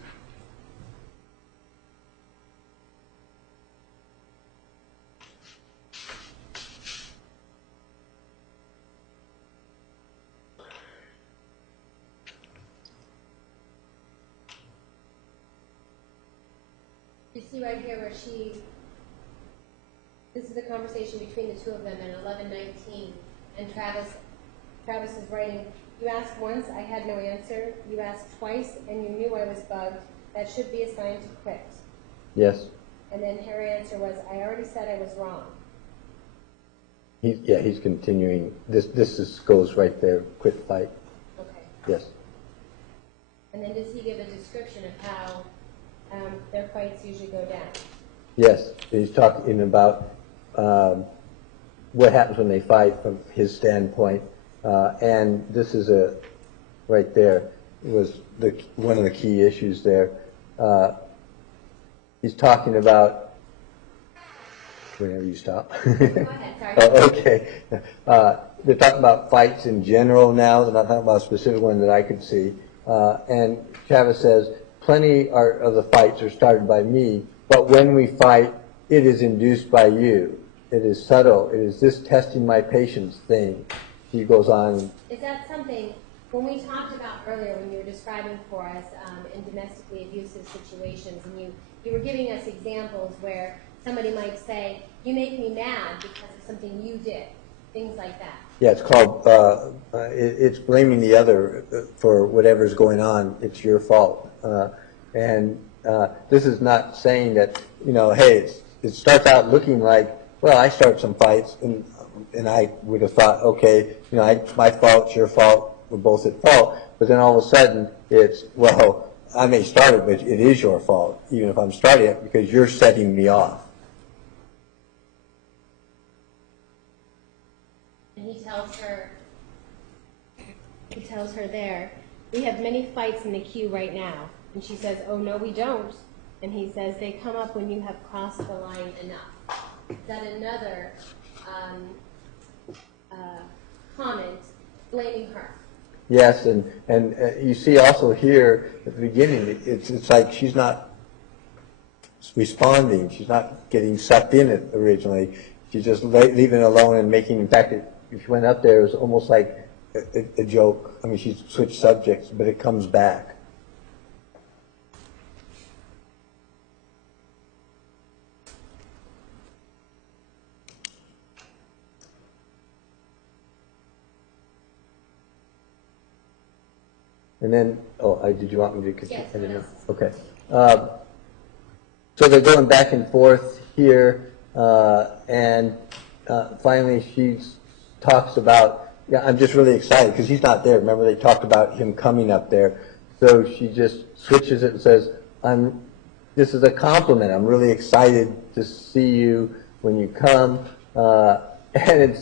You see right here where this is a conversation between the two of them at 11:19, and Travis is writing, "You asked once, I had no answer. You asked twice, and you knew I was bugged. That should be a sign to quit." Yes. And then her answer was, "I already said I was wrong." He's continuing. This goes right there. Quit fight. Okay. Yes. And then does he give a description of how their fights usually go down? Yes. He's talking about what happens when they fight from his standpoint, and this is right there was one of the key issues there. He's talking about. Whenever you stop. Go ahead, sorry. Oh, okay. They're talking about fights in general now. They're not talking about a specific one that I could see. And Travis says, plenty of the fights are started by me, but when we fight, it is induced by you. It is subtle. It is this testing my patience thing. He goes on. Is that something, when we talked about earlier, when you were describing for us in domestically abusive situations, and you were giving us examples where somebody might say, "You make me mad because of something you did," things like that. Yeah, it's called, it's blaming the other for whatever's going on. It's your fault. And this is not saying that, hey, it starts out looking like, well, I start some fights, and I would have thought, okay, it's my fault, it's your fault, we're both at fault. But then all of a sudden, it's, well, I may start it, but it is your fault, even if I'm starting it, because you're setting me off. And he tells her there, "We have many fights in the queue right now." And she says, "Oh, no, we don't." And he says, "They come up when you have crossed the line enough." Is that another comment blaming her? Yes, and you see also here at the beginning, it's like she's not responding. She's not getting sucked in it originally. She's just leaving it alone and making, in fact, if she went up there, it was almost like a joke. I mean, she switched subjects, but it comes back. And then, did you want me to continue? Yes, I didn't know. what Okay. So they're going back and forth here, and finally she talks about, I'm just really excited because he's not there. Remember they talked about him coming up there. So she just switches it and says, this is a compliment. I'm really excited to see you when you come. And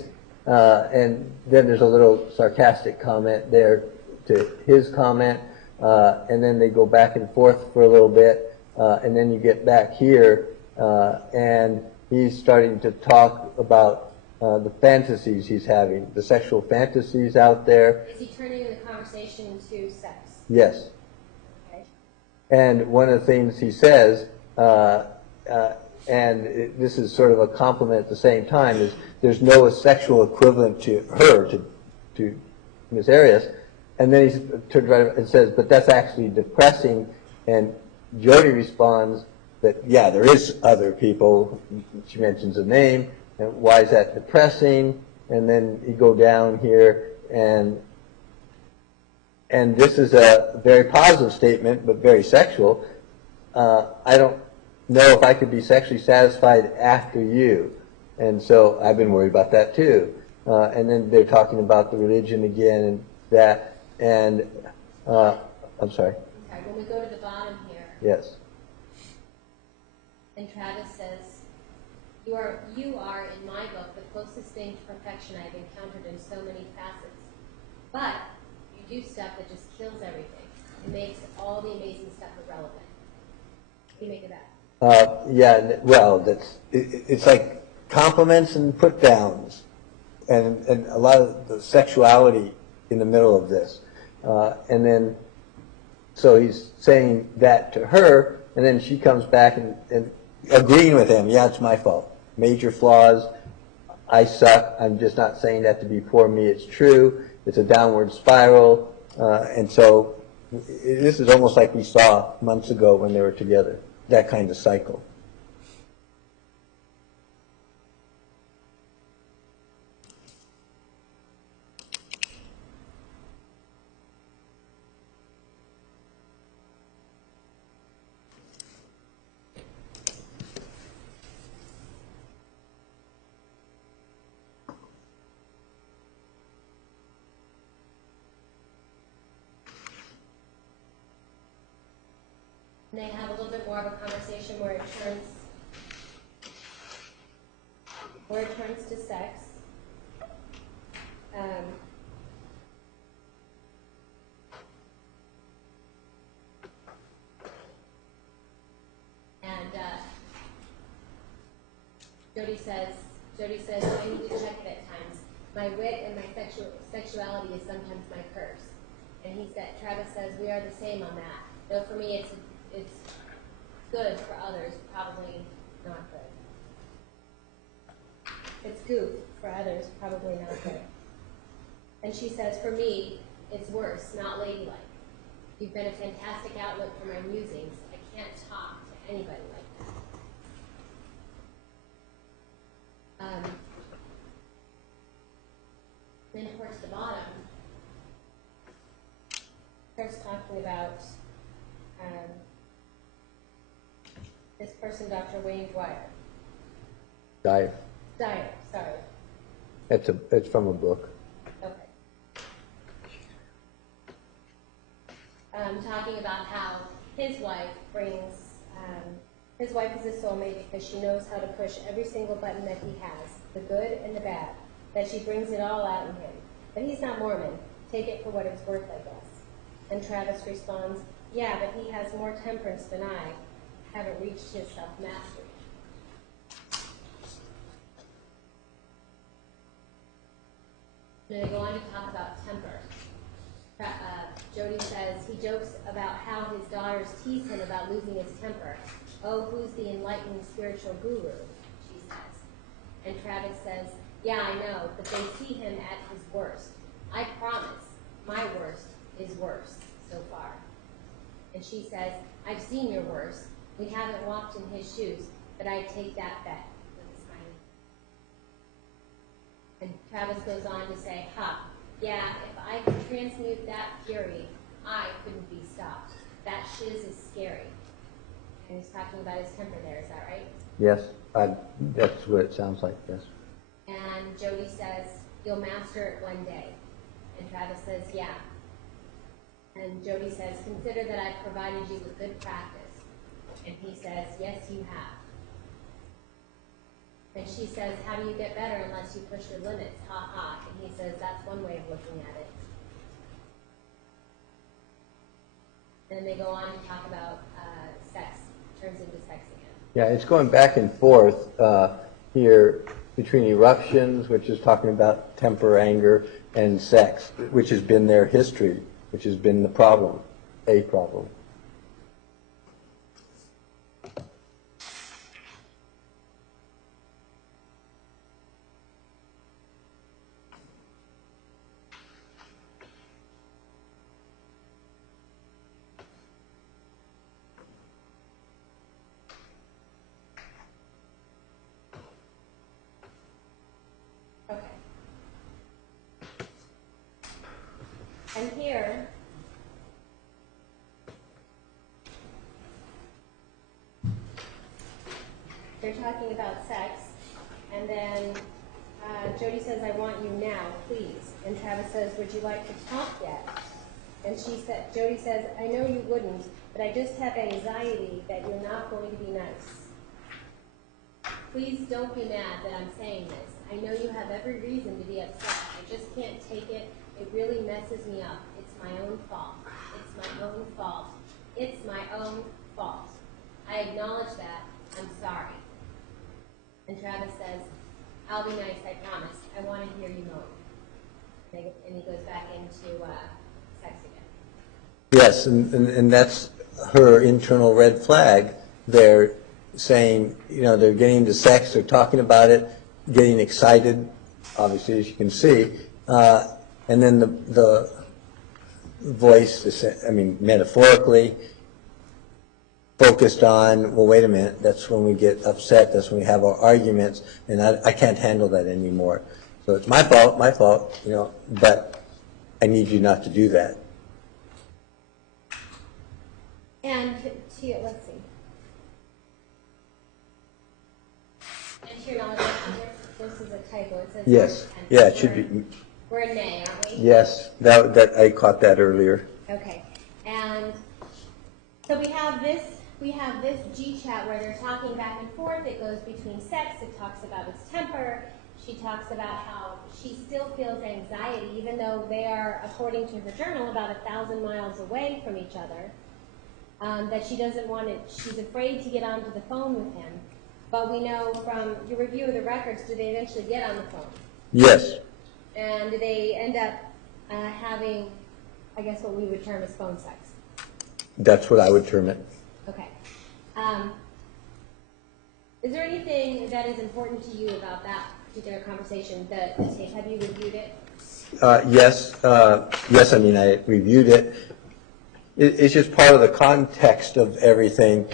then there's a little sarcastic comment there to his comment, and then they go back and forth for a little bit, and then you get back here, and he's starting to talk about the fantasies he's having, the sexual fantasies out there. Is he turning the conversation into sex? Yes. Okay. And one of the things he says, this is sort of a compliment at the same time, is there's no sexual equivalent to her, to Ms. Arias. And then he turns right and says, but that's actually depressing. And Jodi responds that, yeah, there is other people. She mentions a name. And why is that depressing? And then you go down here, and this is a very positive statement, but very sexual. I don't know if I could be sexually satisfied after you. And so I've been worried about that too. And then they're talking about the religion again and that. And I'm sorry. Okay, when we go to the bottom here, Yes. and Travis says, you are, in my book, the closest thing to perfection I've encountered in so many facets. But you do stuff that just kills everything. It makes all the amazing stuff irrelevant. What do you make of that? Yeah, well, it's like compliments and put downs, and a lot of the sexuality in the middle of this. And then, so he's saying that to her, and then she comes back and agreeing with him. Yeah, it's my fault. Major flaws. I suck. I'm just not saying that to be poor me. It's true. It's a downward spiral. And so this is almost like we saw months ago when they were together, that kind of cycle. And they have a little bit more of a conversation where it turns to sex. And Jodi says, I need to check it at times. My wit and my sexuality is sometimes my curse. And Travis says, we are the same on that. Though for me, it's good, for others, probably not good. It's goof, for others, probably not good. And she says, for me, it's worse, not ladylike. You've been a fantastic outlet for my musings. I can't talk to anybody like that. Then towards the bottom, starts talking about this person, Dr. Wayne Dyer, sorry. It's from a book. Okay. Talking about how his wife is a soulmate because she knows how to push every single button that he has, the good and the bad, that she brings it all out in him. But he's not Mormon. Take it for what it's worth, I guess. And Travis responds, yeah, but he has more temperance than I. Haven't reached his self-mastery. Then they go on to talk about temper. Jodi says he jokes about how his daughters tease him about losing his temper. Oh, who's the enlightened spiritual guru, she says. And Travis says, yeah, I know, but they see him at his worst. I promise, my worst is worse so far. And she says, I've seen your worst. We haven't walked in his shoes, but I take that bet with a smiley. And Travis goes on to say, yeah, if I could transmute that fury, I couldn't be stopped. That shiz is scary. And he's talking about his temper there, is that right? Yes, that's what it sounds like, yes. And Jodi says, you'll master it one day. And Travis says, yeah. And Jodi says, consider that I've provided you with good practice. And he says, yes, you have. And she says, how do you get better unless you push your limits? Ha ha. And he says, that's one way of looking at it. And they go on to talk about sex. Turns into sex again. Yeah, it's going back and forth here between eruptions, which is talking about temper, anger, and sex, which has been their history, which has been the problem, a problem. Okay. And here, they're talking about sex, and then Jodi says, I want you now, please. And Travis says, would you like to talk yet? And Jodi says, I know you wouldn't, but I just have anxiety that you're not going to be nice. Please don't be mad that I'm saying this. I know you have every reason to be upset. I just can't take it. It really messes me up. It's my own fault. It's my own fault. It's my own fault. I acknowledge that, I'm sorry. And Travis says, I'll be nice, I promise. I want to hear you moan. And he goes back into sex again. Yes, and that's her internal red flag. They're saying, they're getting into sex, they're talking about it, getting excited, obviously, as you can see. And then the voice, metaphorically, focused on, well, wait a minute, that's when we get upset, that's when we have our arguments, and I can't handle that anymore. So it's my fault, but I need you not to do that. And let's see. And to your knowledge, this is a typo. It says Yes. March 10th. Yeah, it should be. We're in May, aren't we? Yes, that I caught that earlier. Okay. And so we have this G chat where they're talking back and forth. It goes between sex. It talks about his temper. She talks about how she still feels anxiety, even though they are, according to her journal, about 1,000 miles away from each other. That she doesn't want to, she's afraid to get onto the phone with him. But we know from your review of the records, do they eventually get on the phone? Yes. And do they end up having, I guess, what we would term as phone sex? That's what I would term it. Okay. Is there anything that is important to you about that particular conversation, the tape? Have you reviewed it? Yes. Yes, I reviewed it. It's just part of the context of everything.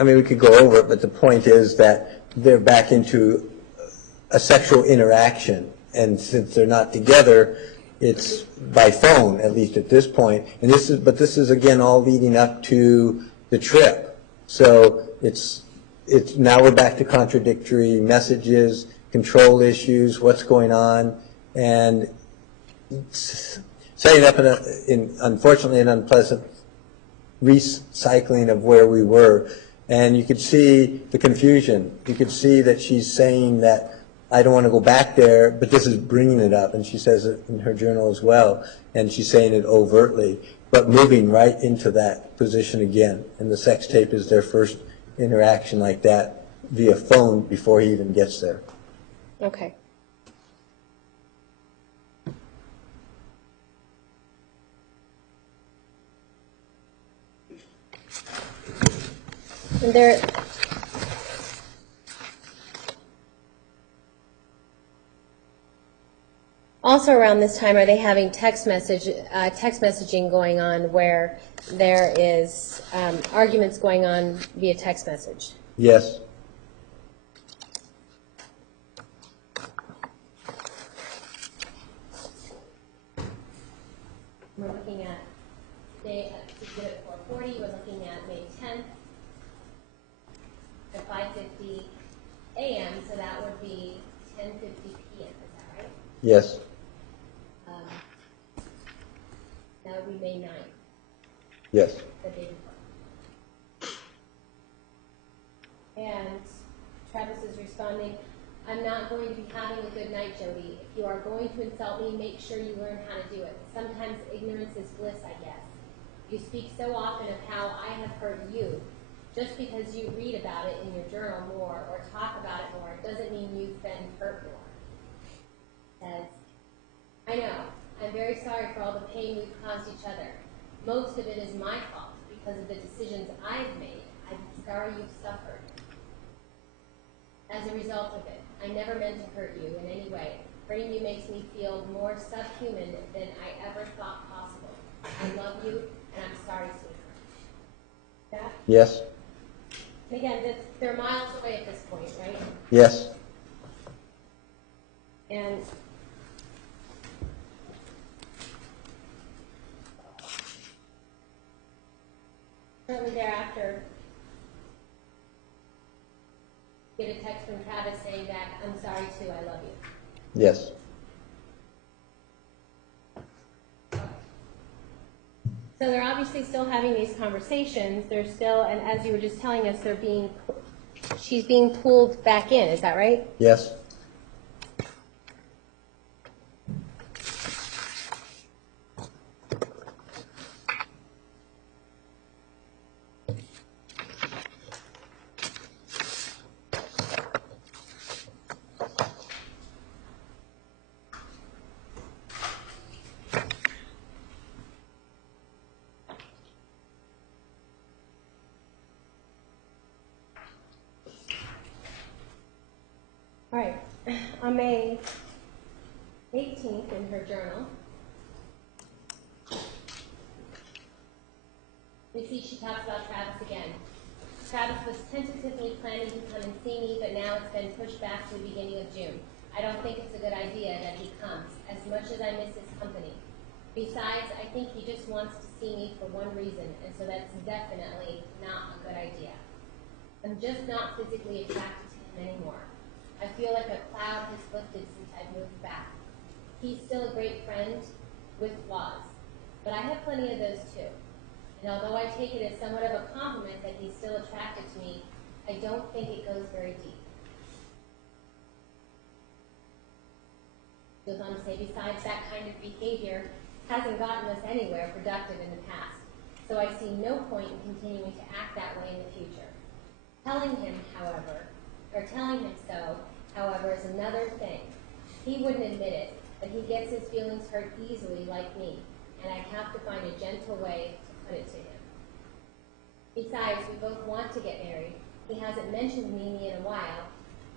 We could go over it, but the point is that they're back into a sexual interaction. And since they're not together, it's by phone, at least at this point. But this is again all leading up to the trip. So it's now we're back to contradictory messages, control issues, what's going on, and setting up unfortunately an unpleasant recycling of where we were. And you could see the confusion. You could see that she's saying that I don't want to go back there, but this is bringing it up, and she says it in her journal as well, and she's saying it overtly, but moving right into that position again. And the sex tape is their first interaction like that via phone before he even gets there. Okay. And there. Also around this time, are they having text messaging going on where there is arguments going on via text message? Yes. We're looking at today at 4:40. We're looking at May 10th at 5:50 a.m. So that would be 10:50 p.m. Is that right? Yes. That would be May 9th. Yes. The day before. And Travis is responding, I'm not going to be having a good night, Jodi. If you are going to insult me, make sure you learn how to do it. Sometimes ignorance is bliss, I guess. You speak so often of how I have hurt you. Just because you read about it in your journal more or talk about it more, doesn't mean you've been hurt more. Says, I know. I'm very sorry for all the pain we've caused each other. Most of it is my fault because of the decisions I've made. I'm sorry you've suffered. As a result of it, I never meant to hurt you in any way. Hurting you makes me feel more subhuman than I ever thought possible. I love you, and I'm sorry, sweetheart. That? Yes. And again, they're miles away at this point, right? Yes. And shortly thereafter, get a text from Travis saying back, I'm sorry too, I love you. Yes. So they're obviously still having these conversations. They're still, and as you were just telling us, she's being pulled back in. Is that right? Yes. All right. On May 18th in her journal, we see she talks about Travis again. Travis was tentatively planning to come and see me, but now it's been pushed back to the beginning of June. I don't think it's a good idea that he comes, as much as I miss his company. Besides, I think he just wants to see me for one reason, and so that's definitely not a good idea. I'm just not physically attracted to him anymore. I feel like a cloud has lifted since I've moved back. He's still a great friend with flaws, but I have plenty of those too. And although I take it as somewhat of a compliment that he's still attracted to me, I don't think it goes very deep. Goes on to say, besides, that kind of behavior hasn't gotten us anywhere productive in the past, so I see no point in continuing to act that way in the future. Telling him so, however, is another thing. He wouldn't admit it, but he gets his feelings hurt easily like me, and I have to find a gentle way to put it to him. Besides, we both want to get married. He hasn't mentioned me in a while.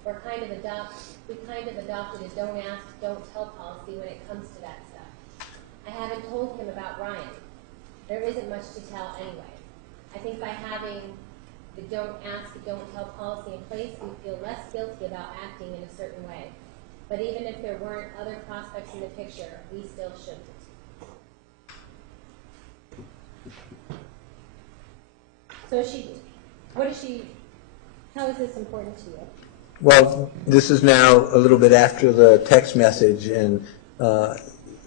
We kind of adopted a don't ask, don't tell policy when it comes to that stuff. I haven't told him about Ryan. There isn't much to tell anyway. I think by having the don't ask, don't tell policy in place, we feel less guilty about acting in a certain way. But even if there weren't other prospects in the picture, we still shouldn't. So how is this important to you? Well, this is now a little bit after the text message and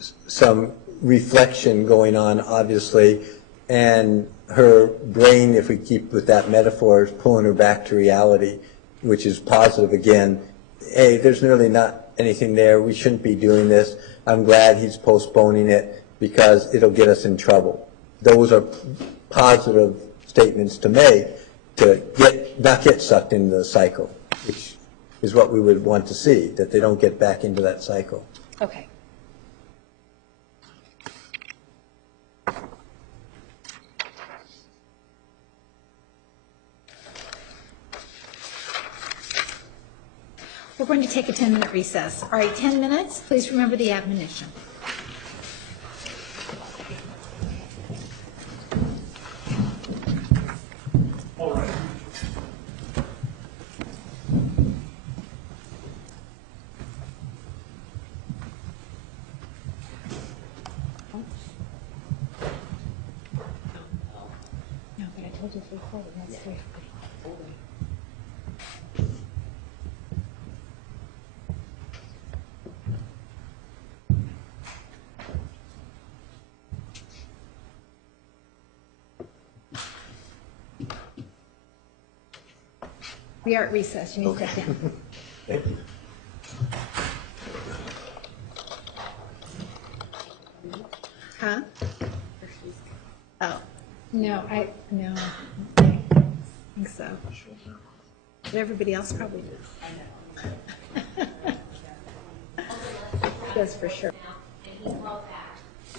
some reflection going on, obviously, and her brain, if we keep with that metaphor, is pulling her back to reality, which is positive again. Hey, there's really not anything there. We shouldn't be doing this. I'm glad he's postponing it because it'll get us in trouble. Those are positive statements to make to not get sucked into the cycle, which is what we would want to see, that they don't get back into that cycle. Okay. We're going to take a 10-minute recess. All right, 10 minutes. Please remember the admonition. All right. No, but I told you 3:40. That's 3:40. We are at recess. You need to step down. Thank you. Huh? Oh, no, I think so. But everybody else probably does. Does for sure. And he called back.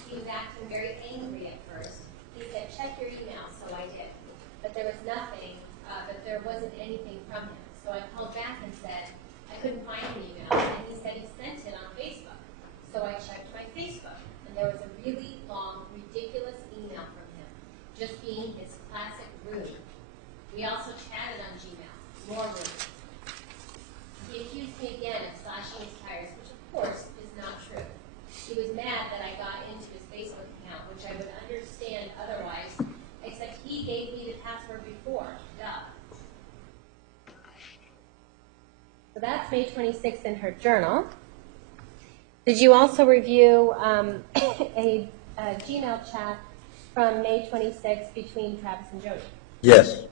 He was acting very angry at first. He said, check your email, so I did. But there was nothing, but there wasn't anything from him. So I called back and said, I couldn't find an email. And he said he sent it on Facebook. So I checked my Facebook. And there was a really long, ridiculous email from him, just being his classic rude. We also chatted on Gmail, more rude. He accused me again of slashing his tires, which of course is not true. He was mad that I got into his Facebook account, which I would understand otherwise, except he gave me the password before. Duh. So that's May 26th in her journal. Did you also review a Gmail chat from May 26th between Travis and Jodi? Yes.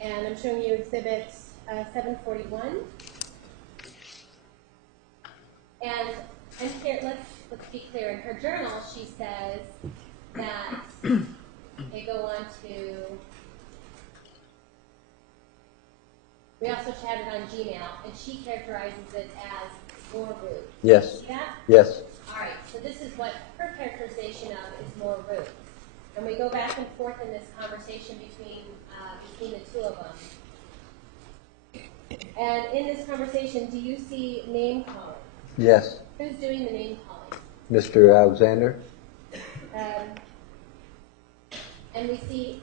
And I'm showing you Exhibit 741. And here, let's be clear. In her journal, she says that they go on to. We also chatted on Gmail, and she characterizes it as more rude. Yes. See that? Yes. All right. So this is what her characterization of is more rude. And we go back and forth in this conversation between the two of them. And in this conversation, do you see name calling? Yes. Who's doing the name calling? Mr. Alexander? Um, and we see,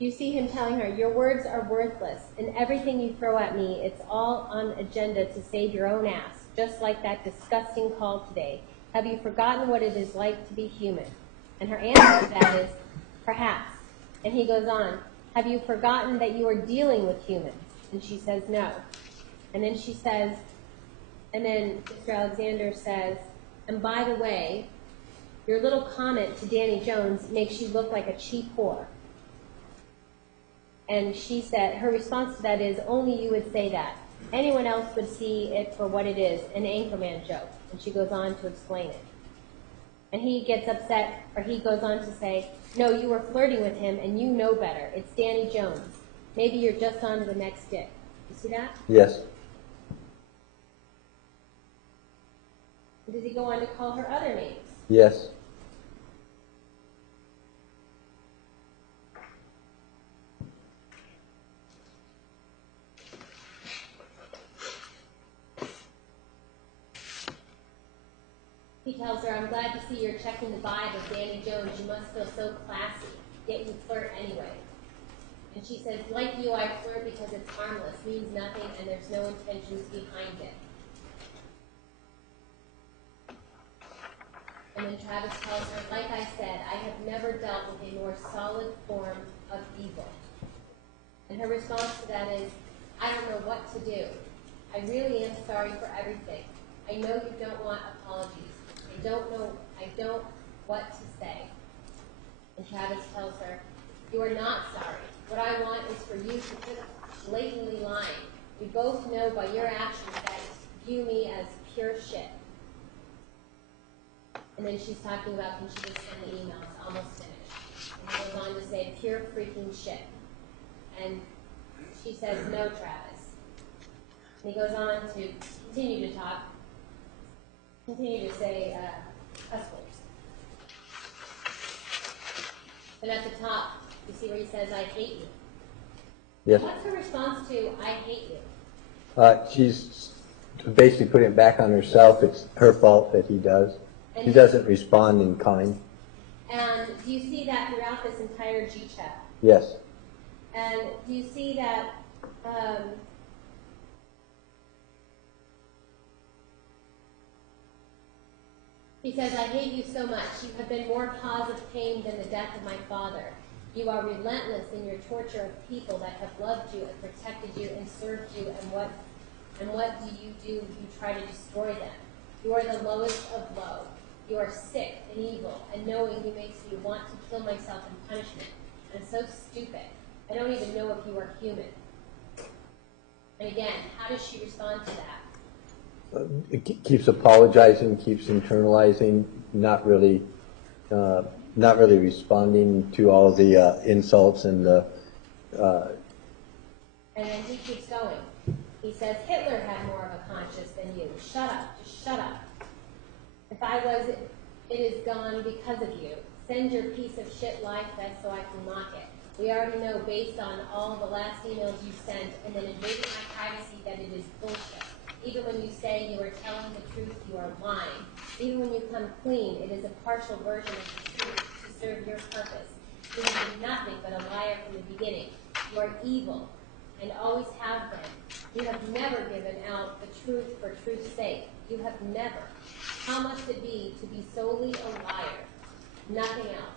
you see him telling her, your words are worthless, and everything you throw at me, it's all on agenda to save your own ass, just like that disgusting call today. Have you forgotten what it is like to be human? And her answer to that is, perhaps. And he goes on, have you forgotten that you are dealing with humans? And she says, no. And then she says, and then Mr. Alexander says, and by the way, your little comment to Danny Jones makes you look like a cheap whore. And she said, her response to that is, only you would say that. Anyone else would see it for what it is, an Anchorman joke. And she goes on to explain it. And he gets upset, or he goes on to say, no, you were flirting with him, and you know better. It's Danny Jones. Maybe you're just on to the next dick. You see that? Yes. Does he go on to call her other names? Yes. He tells her, I'm glad to see you're checking the vibe of Danny Jones. You must feel so classy, yet you flirt anyway. And she says, like you, I flirt because it's harmless, means nothing, and there's no intentions behind it. And then Travis tells her, like I said, I have never dealt with a more solid form of evil. And her response to that is, I don't know what to do. I really am sorry for everything. I know you don't want apologies. I don't what to say. And Travis tells her, you are not sorry. What I want is for you to quit blatantly lying. We both know by your actions that you view me as pure shit. And then she's talking about, can she just send the emails? Almost finished. And he goes on to say, pure freaking shit. And she says, no, Travis. And he goes on to continue to talk, continue to say cuss words. But at the top, you see where he says, I hate you. Yes. What's her response to, I hate you? She's basically putting it back on herself. It's her fault that he does. He doesn't respond in kind. And do you see that throughout this entire G chat? Yes. And do you see that he says, I hate you so much. You have been more cause of pain than the death of my father. You are relentless in your torture of people that have loved you and protected you and served you, and what do? You try to destroy them. You are the lowest of low. You are sick and evil, and knowing you makes me want to kill myself in punishment. And so stupid. I don't even know if you are human. And again, how does she respond to that? It keeps apologizing, keeps internalizing, not really responding to all the insults and the. And then he keeps going. He says, Hitler had more of a conscience than you. Shut up. Just shut up. If I was, it is gone because of you. Send your piece of shit life that so I can mock it. We already know based on all the last emails you sent and then invading my privacy that it is bullshit. Even when you say you are telling the truth, you are lying. Even when you come clean, it is a partial version of the truth to serve your purpose. You have been nothing but a liar from the beginning. You are evil and always have been. You have never given out the truth for truth's sake. You have never. How must it be to be solely a liar? Nothing else.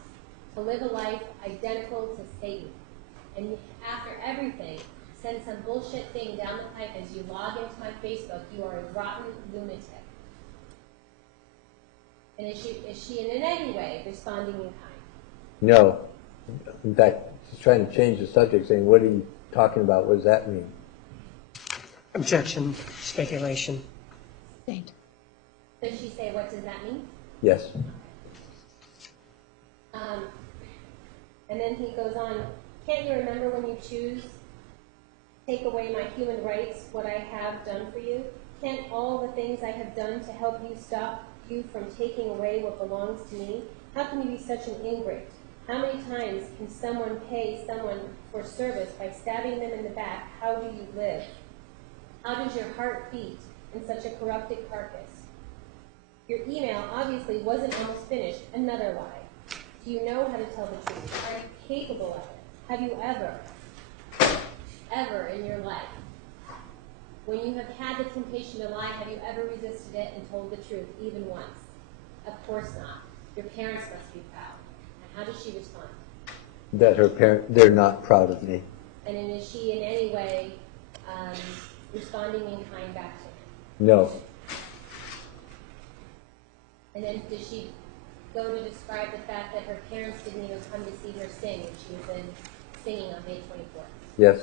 To live a life identical to Satan. And after everything, send some bullshit thing down the pipe as you log into my Facebook. You are a rotten lunatic. And is she in any way responding in kind? No. In fact, she's trying to change the subject, saying, what are you talking about? What does that mean? Objection, speculation. Does she say, what does that mean? Yes. And then he goes on, can't you remember when you choose to take away my human rights, what I have done for you? Can't all the things I have done to help you stop you from taking away what belongs to me? How can you be such an ingrate? How many times can someone pay someone for service by stabbing them in the back? How do you live? How does your heart beat in such a corrupted carcass? Your email obviously wasn't almost finished. Another lie. Do you know how to tell the truth? Are you capable of it? Have you ever in your life, when you have had the temptation to lie, have you ever resisted it and told the truth, even once? Of course not. Your parents must be proud. And how does she respond? That they're not proud of me. And then is she in any way responding in kind back to him? No. And then does she go to describe the fact that her parents didn't even come to see her sing when she was in singing on May 24th? Yes.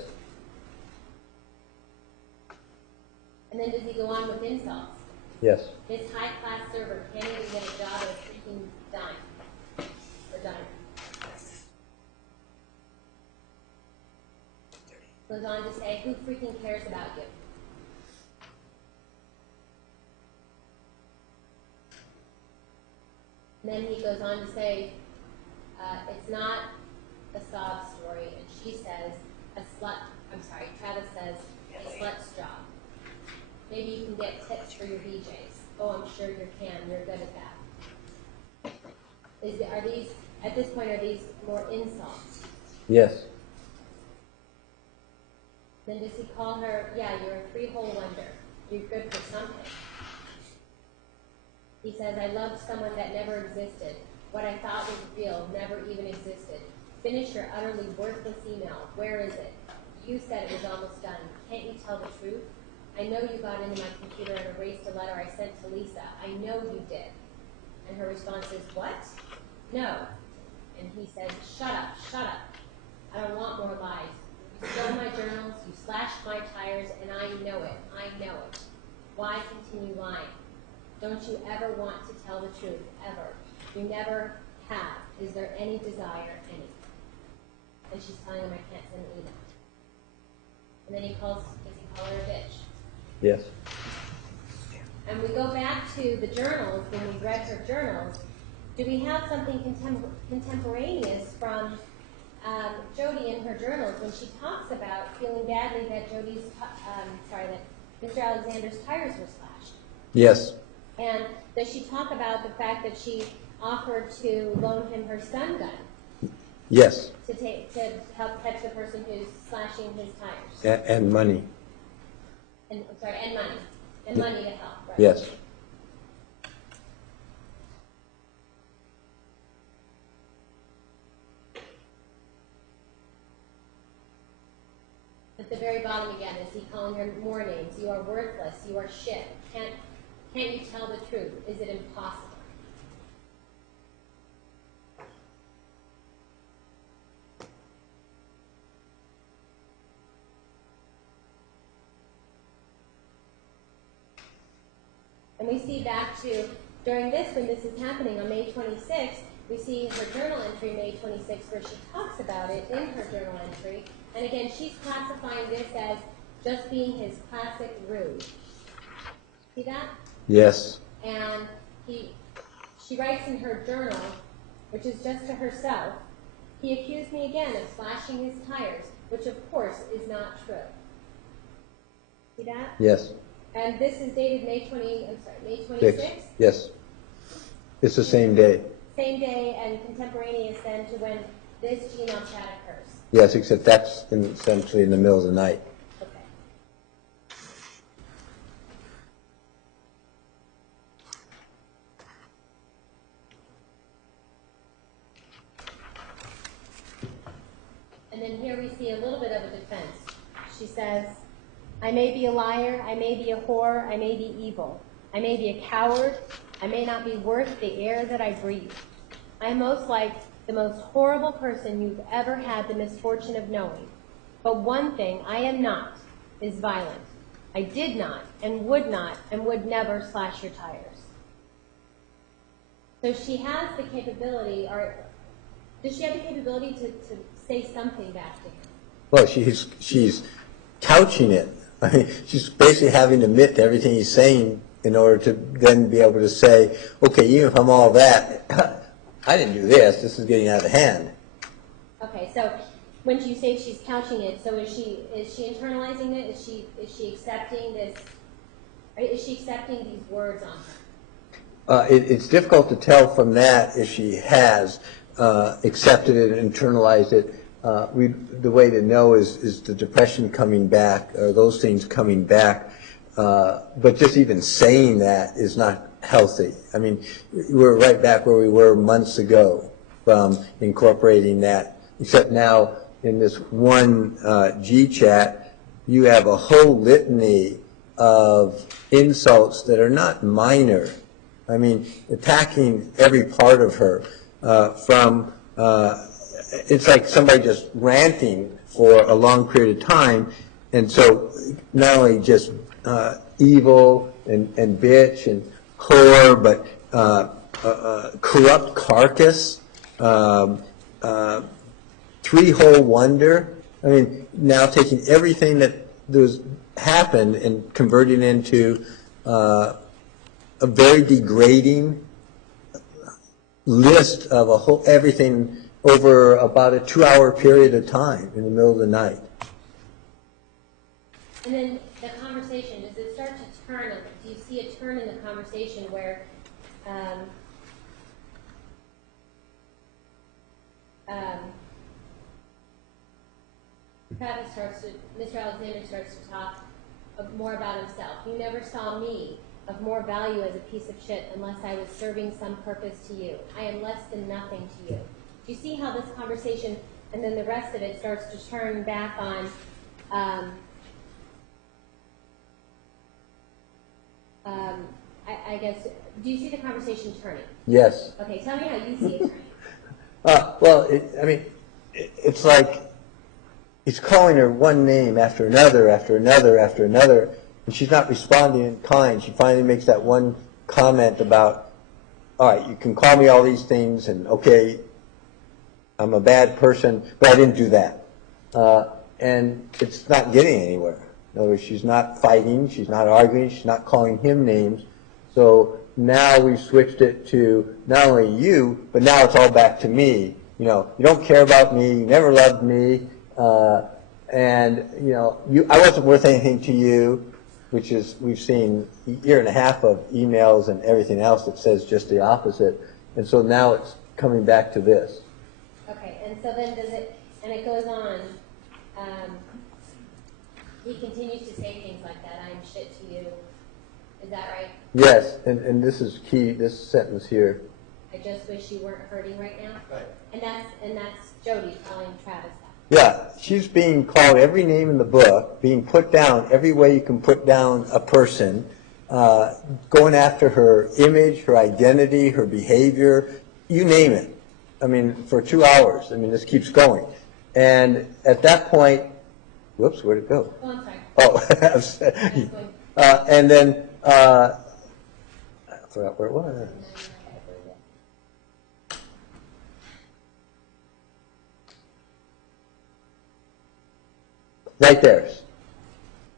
And then does he go on with insults? Yes. This high-class server can't even get a job at a freaking dime. Or dime. Goes on to say, who freaking cares about you? And then he goes on to say, it's not a sob story. And she says, Travis says, a slut's job. Maybe you can get tips for your BJs. Oh, I'm sure you can. You're good at that. At this point, are these more insults? Yes. Then does he call her, yeah, you're a three-hole wonder. You're good for something. He says, I loved someone that never existed. What I thought was real never even existed. Finish your utterly worthless email. Where is it? You said it was almost done. Can't you tell the truth? I know you got into my computer and erased a letter I sent to Lisa. I know you did. And her response is, what? No. And he says, shut up, shut up. I don't want more lies. You stole my journals, you slashed my tires, and I know it. I know it. Why continue lying? Don't you ever want to tell the truth, ever? You never have. Is there any desire, any? And she's telling him, I can't send an email. And then does he call her a bitch? Yes. And we go back to the journals, when we read her journals, do we have something contemporaneous from Jodi in her journals when she talks about feeling badly that that Mr. Alexander's tires were slashed? Yes. And does she talk about the fact that she offered to loan him her stun gun? Yes. To help catch the person who's slashing his tires? And money. And money. And money to help, right? Yes. At the very bottom again, is he calling her more names? You are worthless. You are shit. Can't you tell the truth? Is it impossible? And we see back to, when this is happening on May 26th, we see her journal entry, May 26th, where she talks about it in her journal entry. And again, she's classifying this as just being his classic rude. See that? Yes. And she writes in her journal, which is just to herself, he accused me again of slashing his tires, which of course is not true. See that? Yes. And this is dated May 26th? Yes. It's the same day. Same day and contemporaneous then to when this Gmail chat occurs. Yes, except that's essentially in the middle of the night. Okay. And then here we see a little bit of a defense. She says, I may be a liar, I may be a whore, I may be evil. I may be a coward, I may not be worth the air that I breathe. I am most like the most horrible person you've ever had the misfortune of knowing. But one thing I am not is violent. I did not and would never slash your tires. So she has the capability, or does she have the capability to say something back to him? Well, she's couching it. I mean, she's basically having to admit to everything he's saying in order to then be able to say, okay, even if I'm all that, I didn't do this. This is getting out of hand. Okay, so when you say she's couching it, so is she internalizing it? Is she accepting this? Is she accepting these words on her? It's difficult to tell from that if she has accepted it and internalized it. The way to know is the depression coming back, or those things coming back. But just even saying that is not healthy. I mean, we're right back where we were months ago from incorporating that, except now in this one G chat, you have a whole litany of insults that are not minor. I mean, attacking every part of her it's like somebody just ranting for a long period of time. And so not only just evil and bitch and whore, but corrupt carcass, three-hole wonder. I mean, now taking everything that happened and converting it into a very degrading list of everything over about a 2-hour period of time in the middle of the night. And then the conversation, does it start to turn? Do you see a turn in the conversation where Mr. Alexander starts to talk more about himself? You never saw me of more value as a piece of shit unless I was serving some purpose to you. I am less than nothing to you. Do you see how this conversation, and then the rest of it starts to turn back on I guess, do you see the conversation turning? Yes. Okay, tell me how you see it turning. Well, it's like he's calling her one name after another, after another, after another, and she's not responding in kind. She finally makes that one comment about, all right, you can call me all these things, and okay, I'm a bad person, but I didn't do that. And it's not getting anywhere. In other words, she's not fighting, she's not arguing, she's not calling him names. So now we've switched it to not only you, but now it's all back to me. You know, you don't care about me, you never loved me, and I wasn't worth anything to you, which is, we've seen a year and a half of emails and everything else that says just the opposite. And so now it's coming back to this. Okay, and so then it goes on, he continues to say things like that, I am shit to you. Is that right? Yes, and this is key, this sentence here. I just wish you weren't hurting right now? Right. And that's Jodi calling Travis that. Yeah, she's being called every name in the book, being put down every way you can put down a person, going after her image, her identity, her behavior, you name it. I mean, for 2 hours. I mean, this keeps going. And at that point, whoops, where'd it go? Oh, I'm sorry. Oh, and then, I forgot where it was. Right there.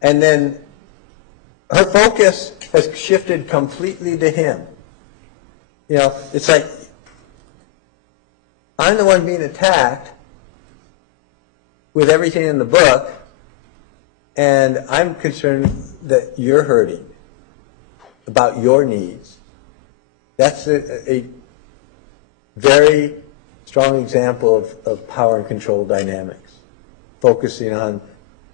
And then her focus has shifted completely to him. You know, it's like, I'm the one being attacked with everything in the book, and I'm concerned that you're hurting, about your needs. That's a very strong example of power and control dynamics, focusing on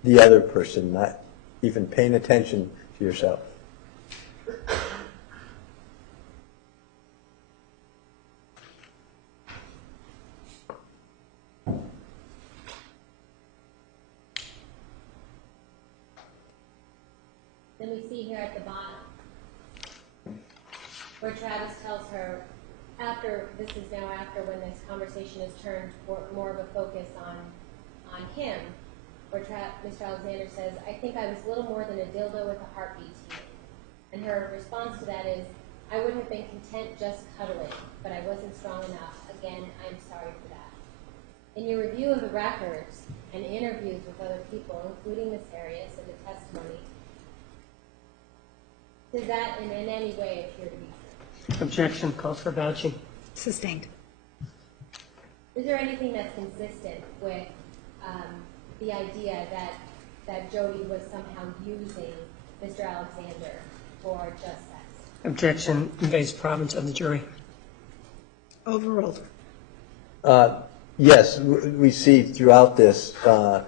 the other person, not even paying attention to yourself. Then we see here at the bottom, where Travis tells her, after when this conversation has turned more of a focus on him, where Mr. Alexander says, I think I was little more than a dildo with a heartbeat to you. And her response to that is, I would have been content just cuddling, but I wasn't strong enough. Again, I'm sorry for that. In your review of the records and interviews with other people, including Ms. Arias and the testimony, does that in any way appear to be true? Objection, calls for vouching. Sustained. Is there anything that's consistent with the idea that Jodi was somehow using Mr. Alexander for just sex? Objection, invades province of the jury. Overruled. Yes, we see throughout this, and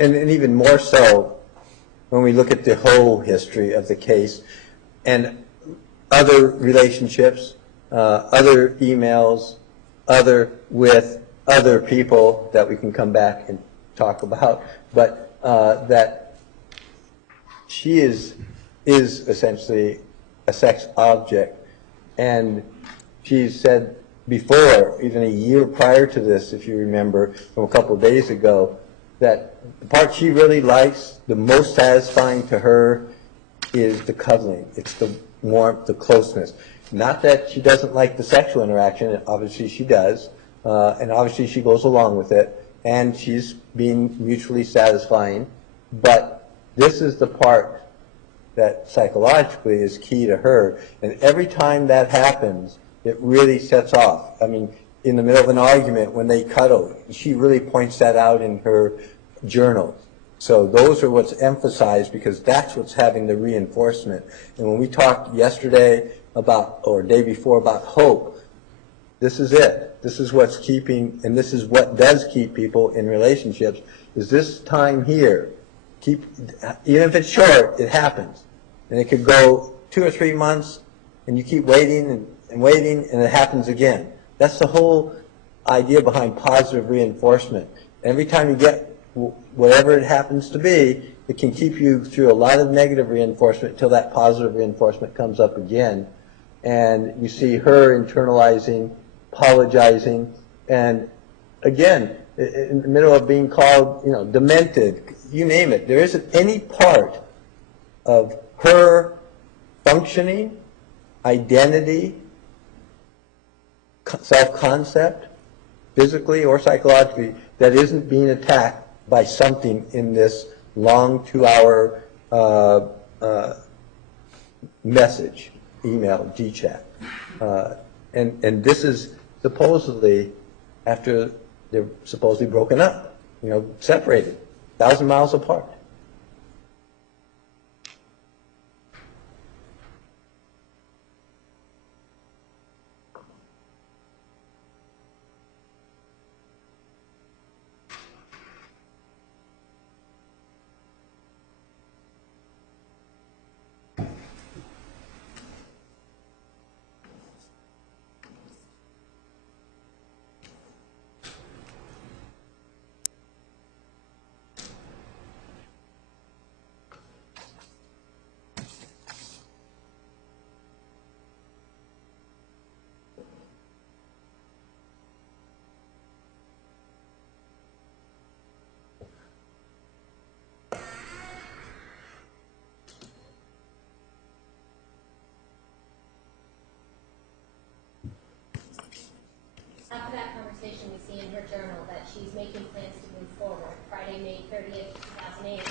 even more so when we look at the whole history of the case and other relationships, other emails, with other people that we can come back and talk about, but that she is essentially a sex object. And she said before, even a year prior to this, if you remember, from a couple of days ago, that the part she really likes, the most satisfying to her, is the cuddling. It's the warmth, the closeness. Not that she doesn't like the sexual interaction, obviously she does, and obviously she goes along with it, and she's being mutually satisfying, but this is the part that psychologically is key to her, and every time that happens, it really sets off. I mean, in the middle of an argument, when they cuddle, she really points that out in her journal. So those are what's emphasized because that's what's having the reinforcement. And when we talked yesterday about, or day before, about hope, this is it. This is what's keeping, and this is what does keep people in relationships, is this time here. Even if it's short, it happens. And it could go 2 or 3 months, and you keep waiting and waiting, and it happens again. That's the whole idea behind positive reinforcement. Every time you get whatever it happens to be, it can keep you through a lot of negative reinforcement until that positive reinforcement comes up again. And you see her internalizing, apologizing, and again, in the middle of being called, demented, you name it. There isn't any part of her functioning, identity, self-concept, physically or psychologically, that isn't being attacked by something in this long 2-hour message, email, G-chat. And this is supposedly after they're supposedly broken up, separated, 1,000 miles apart. After that conversation, we see in her journal that she's making plans to move forward. Friday, May 30th, 2008.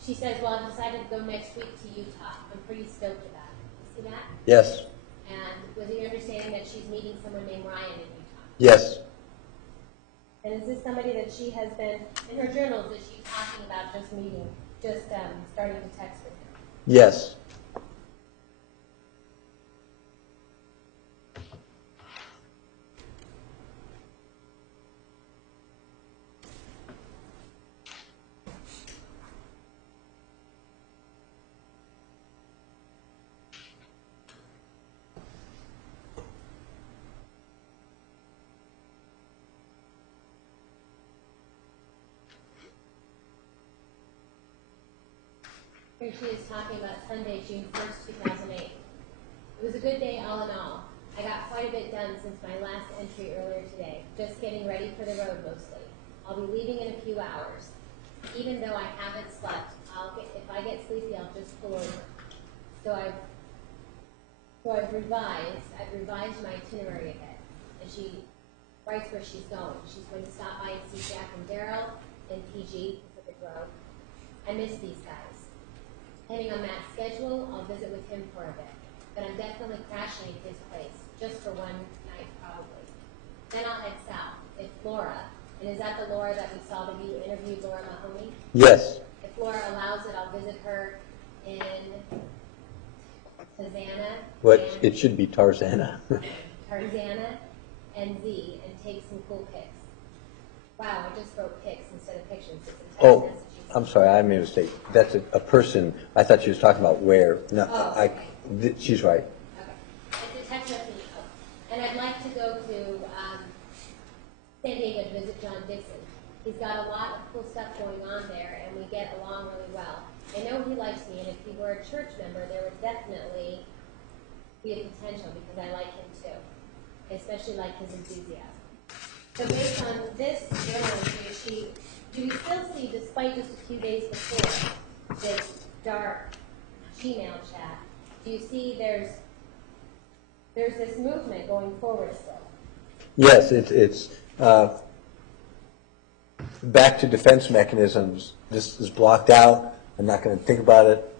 She says, well, I've decided to go next week to Utah. I'm pretty stoked about it. You see that? Yes. And was it your understanding that she's meeting someone named Ryan in Utah? Yes. And is this somebody that she has been, in her journals, is she talking about just meeting, starting to text with him? Yes. Here she is talking about Sunday, June 1st, 2008. It was a good day all in all. I got quite a bit done since my last entry earlier today. Just getting ready for the road mostly. I'll be leaving in a few hours. Even though I haven't slept, if I get sleepy, I'll just pull over. So I've revised my itinerary a bit. And she writes where she's going. She's going to stop by and see Jack and Daryl in PG, Pacific Road. I miss these guys. Depending on Matt's schedule, I'll visit with him for a bit. But I'm definitely crashing at his place, just for one night probably. then I'll head south. It's Laura. And is that the Laura that we saw that you interviewed, Laura Mahoney? Yes. If Laura allows it, I'll visit her in Tarzana. What, and it should be Tarzana. Tarzana and Z and take some cool pics. Wow, I just wrote pics instead of pictures. It's a text Oh, message. I'm sorry, I made a mistake. That's a person. I thought she was talking about where. No, Oh, okay. She's right. Okay. It's a text message. And I'd like to go to San Diego to visit John Dixon. He's got a lot of cool stuff going on there, and we get along really well. I know he likes me, and if he were a church member, there would definitely be a potential because I like him too, especially like his enthusiasm. So based on this journal entry, do you still see, despite just a few days before, this dark Gmail chat, do you see there's this movement going forward still? Yes, it's back to defense mechanisms. This is blocked out. I'm not going to think about it.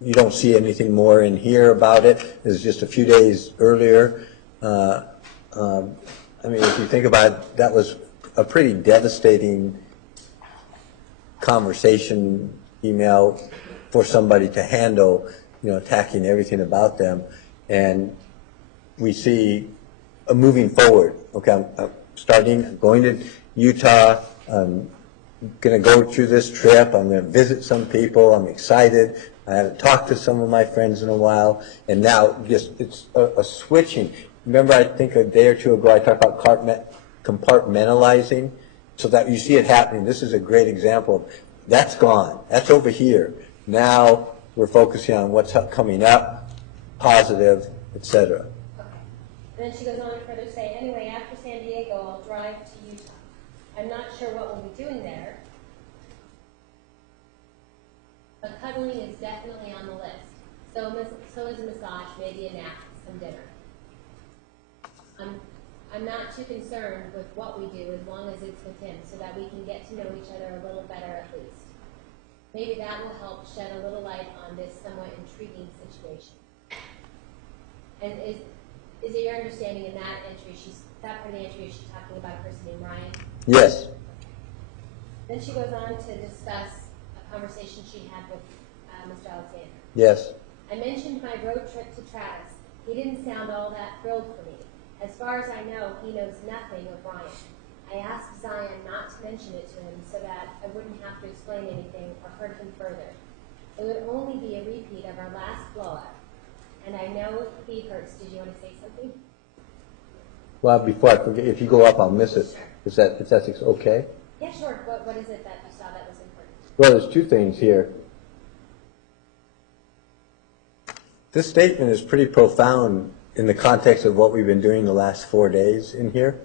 You don't see anything more in here about it. It was just a few days earlier. I mean, if you think about it, that was a pretty devastating conversation, email for somebody to handle, attacking everything about them. And we see a moving forward. Okay, I'm going to Utah. I'm going to go through this trip. I'm going to visit some people. I'm excited. I haven't talked to some of my friends in a while. And now it's a switching. Remember, I think a day or two ago, I talked about compartmentalizing, so that you see it happening. This is a great example. That's gone. That's over here. Now we're focusing on what's coming up, positive, etc. Okay. And then she goes on to further say, anyway, after San Diego, I'll drive to Utah. I'm not sure what we'll be doing there, but cuddling is definitely on the list. So is a massage, maybe a nap, some dinner. I'm not too concerned with what we do as long as it's with him, so that we can get to know each other a little better at least. Maybe that will help shed a little light on this somewhat intriguing situation. And is it your understanding in that entry, that part of the entry, she's talking about a person named Ryan? Yes. Then she goes on to discuss a conversation she had with Mr. Alexander. Yes. I mentioned my road trip to Travis. He didn't sound all that thrilled for me. As far as I know, he knows nothing of Ryan. I asked Zion not to mention it to him so that I wouldn't have to explain anything or hurt him further. It would only be a repeat of our last blow-up. And I know he hurts. Did you want to say something? Well, before I forget, if you go up, I'll miss it. Is that okay? Yeah, sure. What is it that you saw that was important? Well, there's two things here. This statement is pretty profound in the context of what we've been doing the last 4 days in here,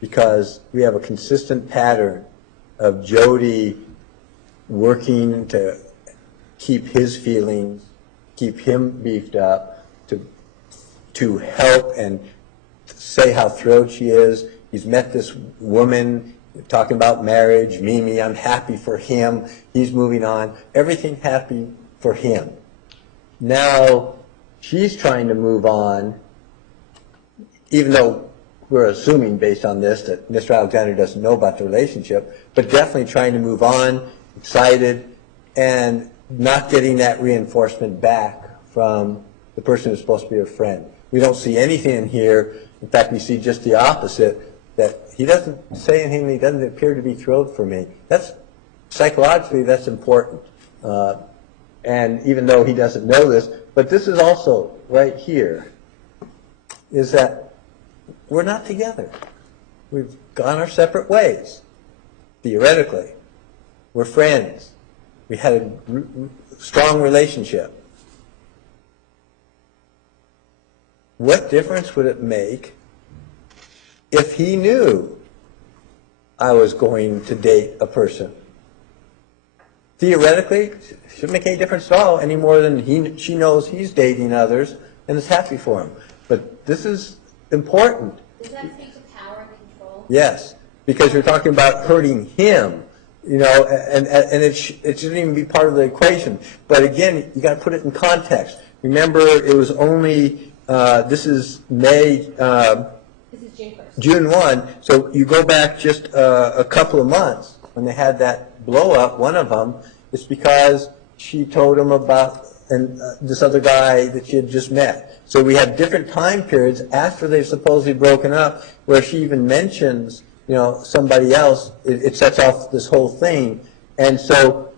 because we have a consistent pattern of Jodi working to keep his feelings, keep him beefed up, to help and say how thrilled she is. He's met this woman talking about marriage, Mimi, I'm happy for him. He's moving on. Everything happy for him. Now she's trying to move on, even though we're assuming based on this that Mr. Alexander doesn't know about the relationship, but definitely trying to move on, excited, and not getting that reinforcement back from the person who's supposed to be her friend. We don't see anything in here. In fact, we see just the opposite, that he doesn't say anything, he doesn't appear to be thrilled for me. That's psychologically, that's important. And even though he doesn't know this, but this is also right here, is that we're not together. We've gone our separate ways, theoretically. We're friends. We had a strong relationship. What difference would it make if he knew I was going to date a person? Theoretically, it shouldn't make any difference at all, any more than she knows he's dating others and is happy for him. But this is important. Does that speak to power and control? Yes, because you're talking about hurting him, and it shouldn't even be part of the equation. But again, you got to put it in context. Remember, it was only this is May. This is June 1st. June 1. So you go back just a couple of months when they had that blow up, one of them, it's because she told him about this other guy that she had just met. So we have different time periods after they've supposedly broken up where she even mentions, somebody else. It sets off this whole thing. And so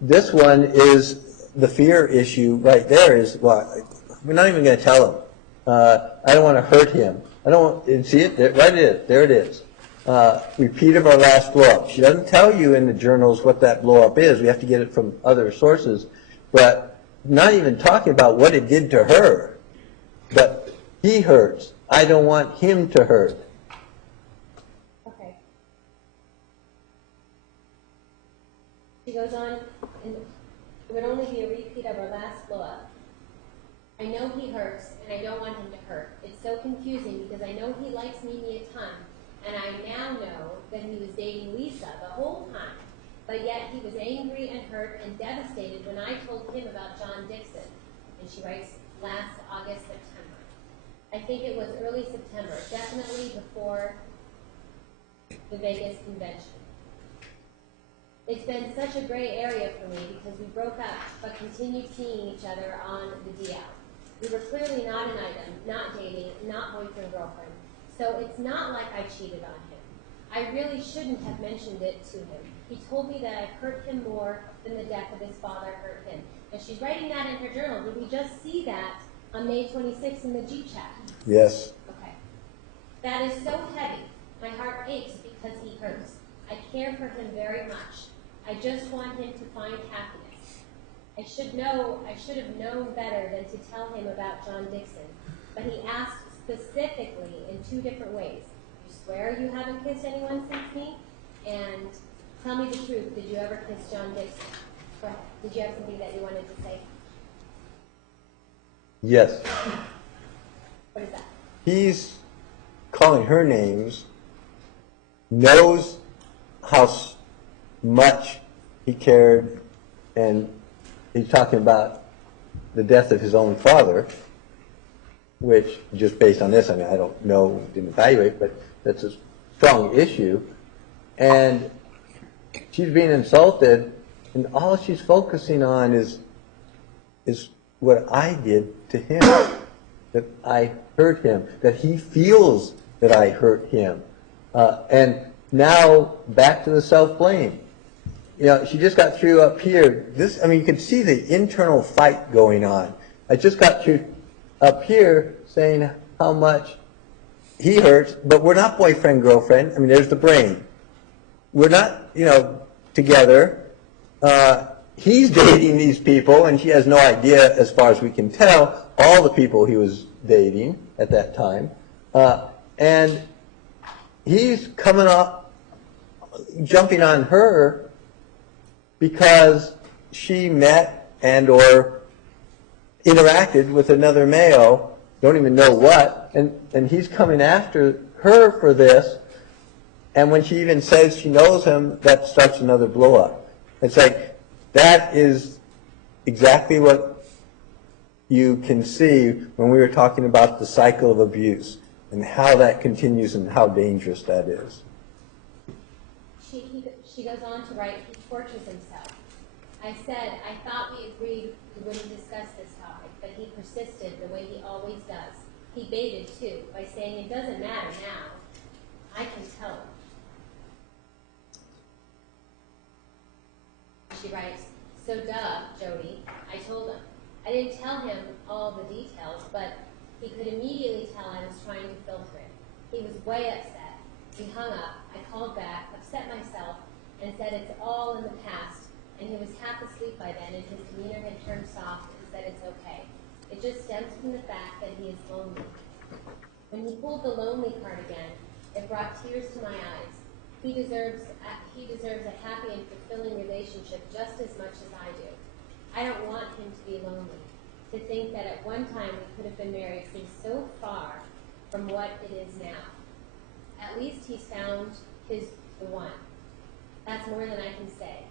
this one is the fear issue right there is, well, we're not even going to tell him. I don't want to hurt him. I don't want, see it? There it is. Repeat of our last blow-up. She doesn't tell you in the journals what that blow-up is. We have to get it from other sources. But not even talking about what it did to her. But he hurts. I don't want him to hurt. Okay. She goes on, and it would only be a repeat of our last blow-up. I know he hurts, and I don't want him to hurt. It's so confusing because I know he likes Mimi a ton, and I now know that he was dating Lisa the whole time. But yet he was angry and hurt and devastated when I told him about John Dixon. And she writes, last August, September. I think it was early September, definitely before the Vegas convention. It's been such a gray area for me because we broke up but continued seeing each other on the DL. We were clearly not an item, not dating, not boyfriend-girlfriend. So it's not like I cheated on him. I really shouldn't have mentioned it to him. He told me that I hurt him more than the death of his father hurt him. And she's writing that in her journal. Did we just see that on May 26th in the G chat? Yes. Okay. That is so heavy. My heart aches because he hurts. I care for him very much. I just want him to find happiness. I should have known better than to tell him about John Dixon. But he asked specifically in 2 different ways. You swear you haven't kissed anyone since me? And tell me the truth. Did you ever kiss John Dixon? Go ahead. Did you have something that you wanted to say? Yes. What is that? He's calling her names, knows how much he cared, and he's talking about the death of his own father, which, just based on this, I mean, I don't know, didn't evaluate, but that's a strong issue. And she's being insulted, and all she's focusing on is what I did to him, that I hurt him, that he feels that I hurt him. And now, back to the self-blame. She just got through up here. You can see the internal fight going on. I just got through up here saying how much he hurts, but we're not boyfriend, girlfriend. I mean, there's the brain. We're not, together. He's dating these people, and she has no idea, as far as we can tell, all the people he was dating at that time. And he's coming up, jumping on her because she met and or interacted with another male, don't even know what, and he's coming after her for this, and when she even says she knows him, that starts another blow-up. It's like, that is exactly what you can see when we were talking about the cycle of abuse and how that continues and how dangerous that is. She goes on to write, he tortures himself. I said, I thought we agreed we wouldn't discuss this topic, but he persisted the way he always does. He baited, too, by saying it doesn't matter now. I can tell him. She writes, so duh, Jodi, I told him. I didn't tell him all the details, but he could immediately tell I was trying to filter it. He was way upset. We hung up. I called back, upset myself, and said it's all in the past, and he was half asleep by then, and his demeanor had turned soft and said it's okay. It just stems from the fact that he is lonely. When he pulled the lonely card again, it brought tears to my eyes. He deserves a happy and fulfilling relationship just as much as I do. I don't want him to be lonely. To think that at one time we could have been married seems so far from what it is now. At least he's found the one. That's more than I can say.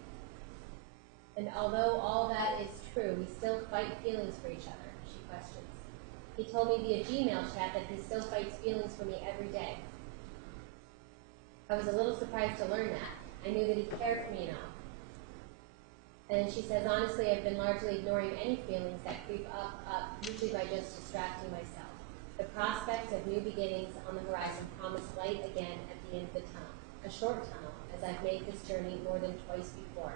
And although all that is true, we still fight feelings for each other, she questions. He told me via Gmail chat that he still fights feelings for me every day. I was a little surprised to learn that. I knew that he cared for me enough. And she says, honestly, I've been largely ignoring any feelings that creep up, usually by just distracting myself. The prospects of new beginnings on the horizon promise light again at the end of the tunnel. A short tunnel, as I've made this journey more than twice before.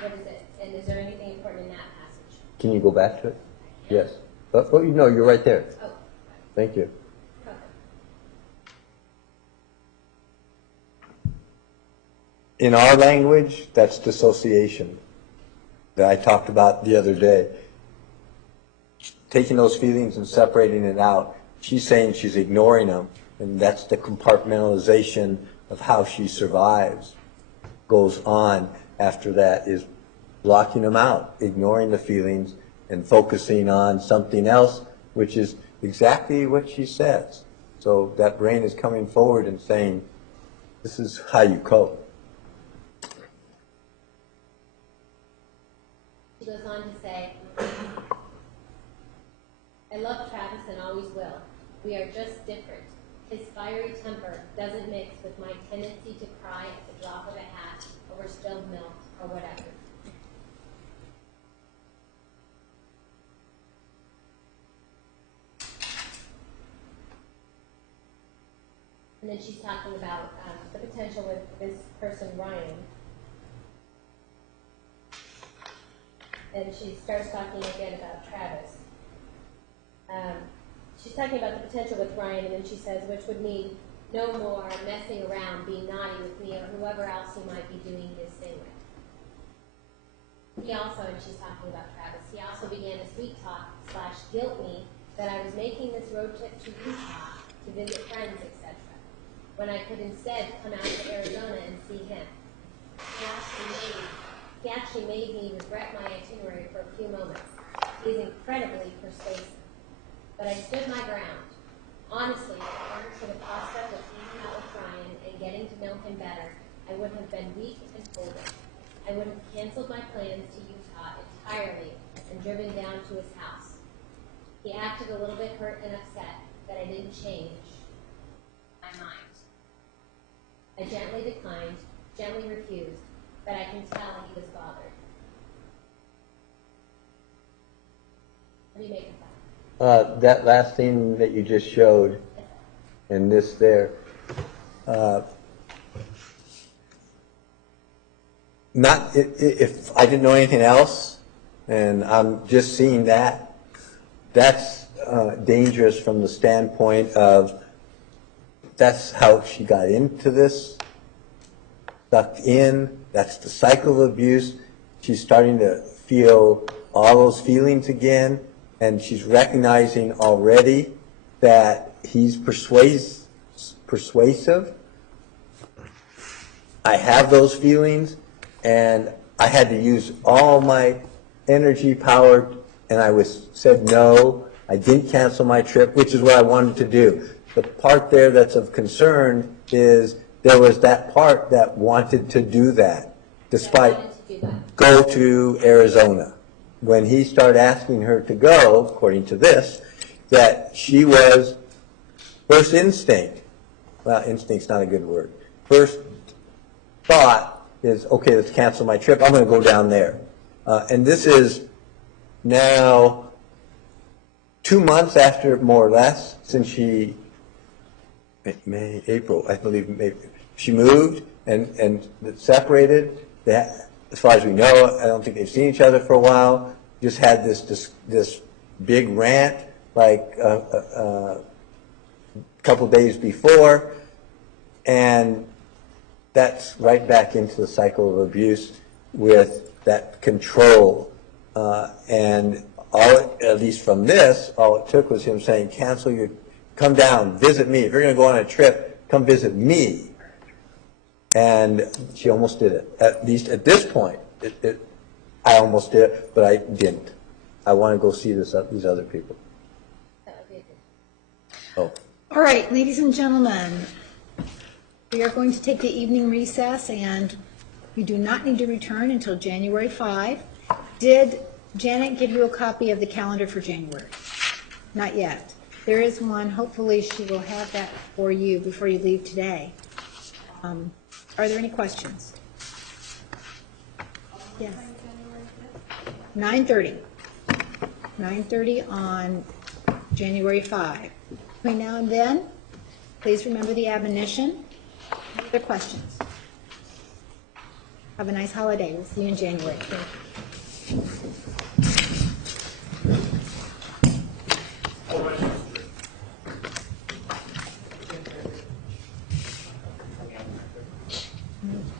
What is it? And is there anything important in that passage? Can you go back to it? Yes. Oh, no, you're right there. Oh, Thank you. perfect. In our language, that's dissociation that I talked about the other day. Taking those feelings and separating it out. She's saying she's ignoring them, and that's the compartmentalization of how she survives. Goes on after that is blocking them out, ignoring the feelings, and focusing on something else, which is exactly what she says. So that brain is coming forward and saying, this is how you cope. She goes on to say, I love Travis and always will. We are just different. His fiery temper doesn't mix with my tendency to cry at the drop of a hat over spilled milk or whatever. And then she's talking about the potential with this person, Ryan. And she starts talking again about Travis. She's talking about the potential with Ryan, and then she says, which would mean no more messing around, being naughty with me, or whoever else he might be doing his thing with. He also, and she's talking about Travis, he also began to sweet talk / guilt me that I was making this road trip to Utah to visit friends, etc., when I could instead come out to Arizona and see him. He actually made me regret my itinerary for a few moments. He's incredibly persuasive. But I stood my ground. Honestly, if it weren't for the prospect of hanging out with Ryan and getting to know him better, I would have been weak and folded. I would have canceled my plans to Utah entirely and driven down to his house. He acted a little bit hurt and upset that I didn't change my mind. I gently declined, gently refused, but I can tell he was bothered. What do you make of that? That last thing that you just showed, and this there, not if I didn't know anything else, and I'm just seeing that, that's dangerous from the standpoint of that's how she got into this, sucked in, that's the cycle of abuse. She's starting to feel all those feelings again, and she's recognizing already that he's persuasive. I have those feelings, and I had to use all my energy, power, and I said no. I didn't cancel my trip, which is what I wanted to do. The part there that's of concern is there was that part that wanted to do that, despite go to Arizona. When he started asking her to go, according to this, that she was first instinct. Well, instinct's not a good word. First thought is, okay, let's cancel my trip. I'm going to go down there. And this is now 2 months after, more or less, since she, April, I believe, she moved and separated. That, as far as we know, I don't think they've seen each other for a while. Just had this big rant like a couple days before, and that's right back into the cycle of abuse with that control. And all, at least from this, all it took was him saying, cancel your, come down, visit me. If you're going to go on a trip, come visit me. And she almost did it. At least at this point, I almost did it, but I didn't. I want to go see these other people. Oh. All right, ladies and gentlemen, we are going to take the evening recess, and we do not need to return until January 5. Did Janet give you a copy of the calendar for January? Not yet. There is one. Hopefully she will have that for you before you leave today. Are there any questions? Yes. 9:30. 9:30 on January 5. Between now and then, please remember the admonition. Any other questions? Have a nice holiday. We'll see you in January. Thank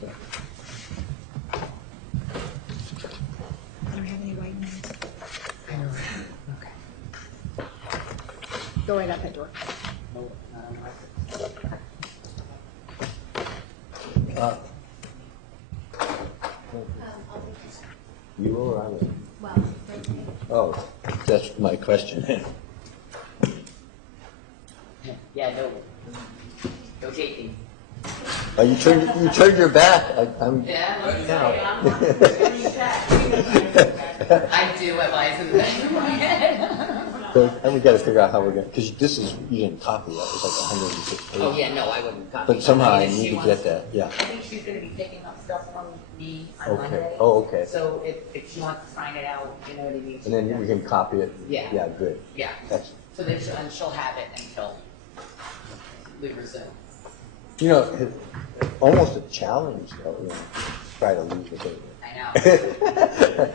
you. I don't have any white names. Go right out that door. You will or I will? Well, Oh, that's my question. Yeah, no. No taking. Oh, you turned your back. I'm. Yeah, let me now. I do have eyes in the back of my head. So, and we got to figure out how we're going to, because this is, you didn't copy that. It's like 106 pages. Oh, yeah, no, I wouldn't copy. But somehow I if need she to wants- get that, yeah. I think she's gonna be picking up stuff from me on Okay. Monday. Oh, okay. So if she wants to sign it out, you know what I mean? And then we can copy it. Yeah. Yeah, good. Yeah, That's, so then she'll have it until we resume. you know, it's almost a challenge though, you know, try to leave the paper. I know.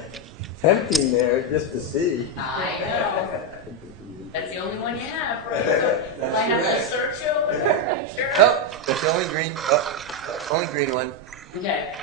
Tempting there just to see. I know. That's the only one you have, right? So do I have to search over there, make sure? Oh, that's the only green one. Okay.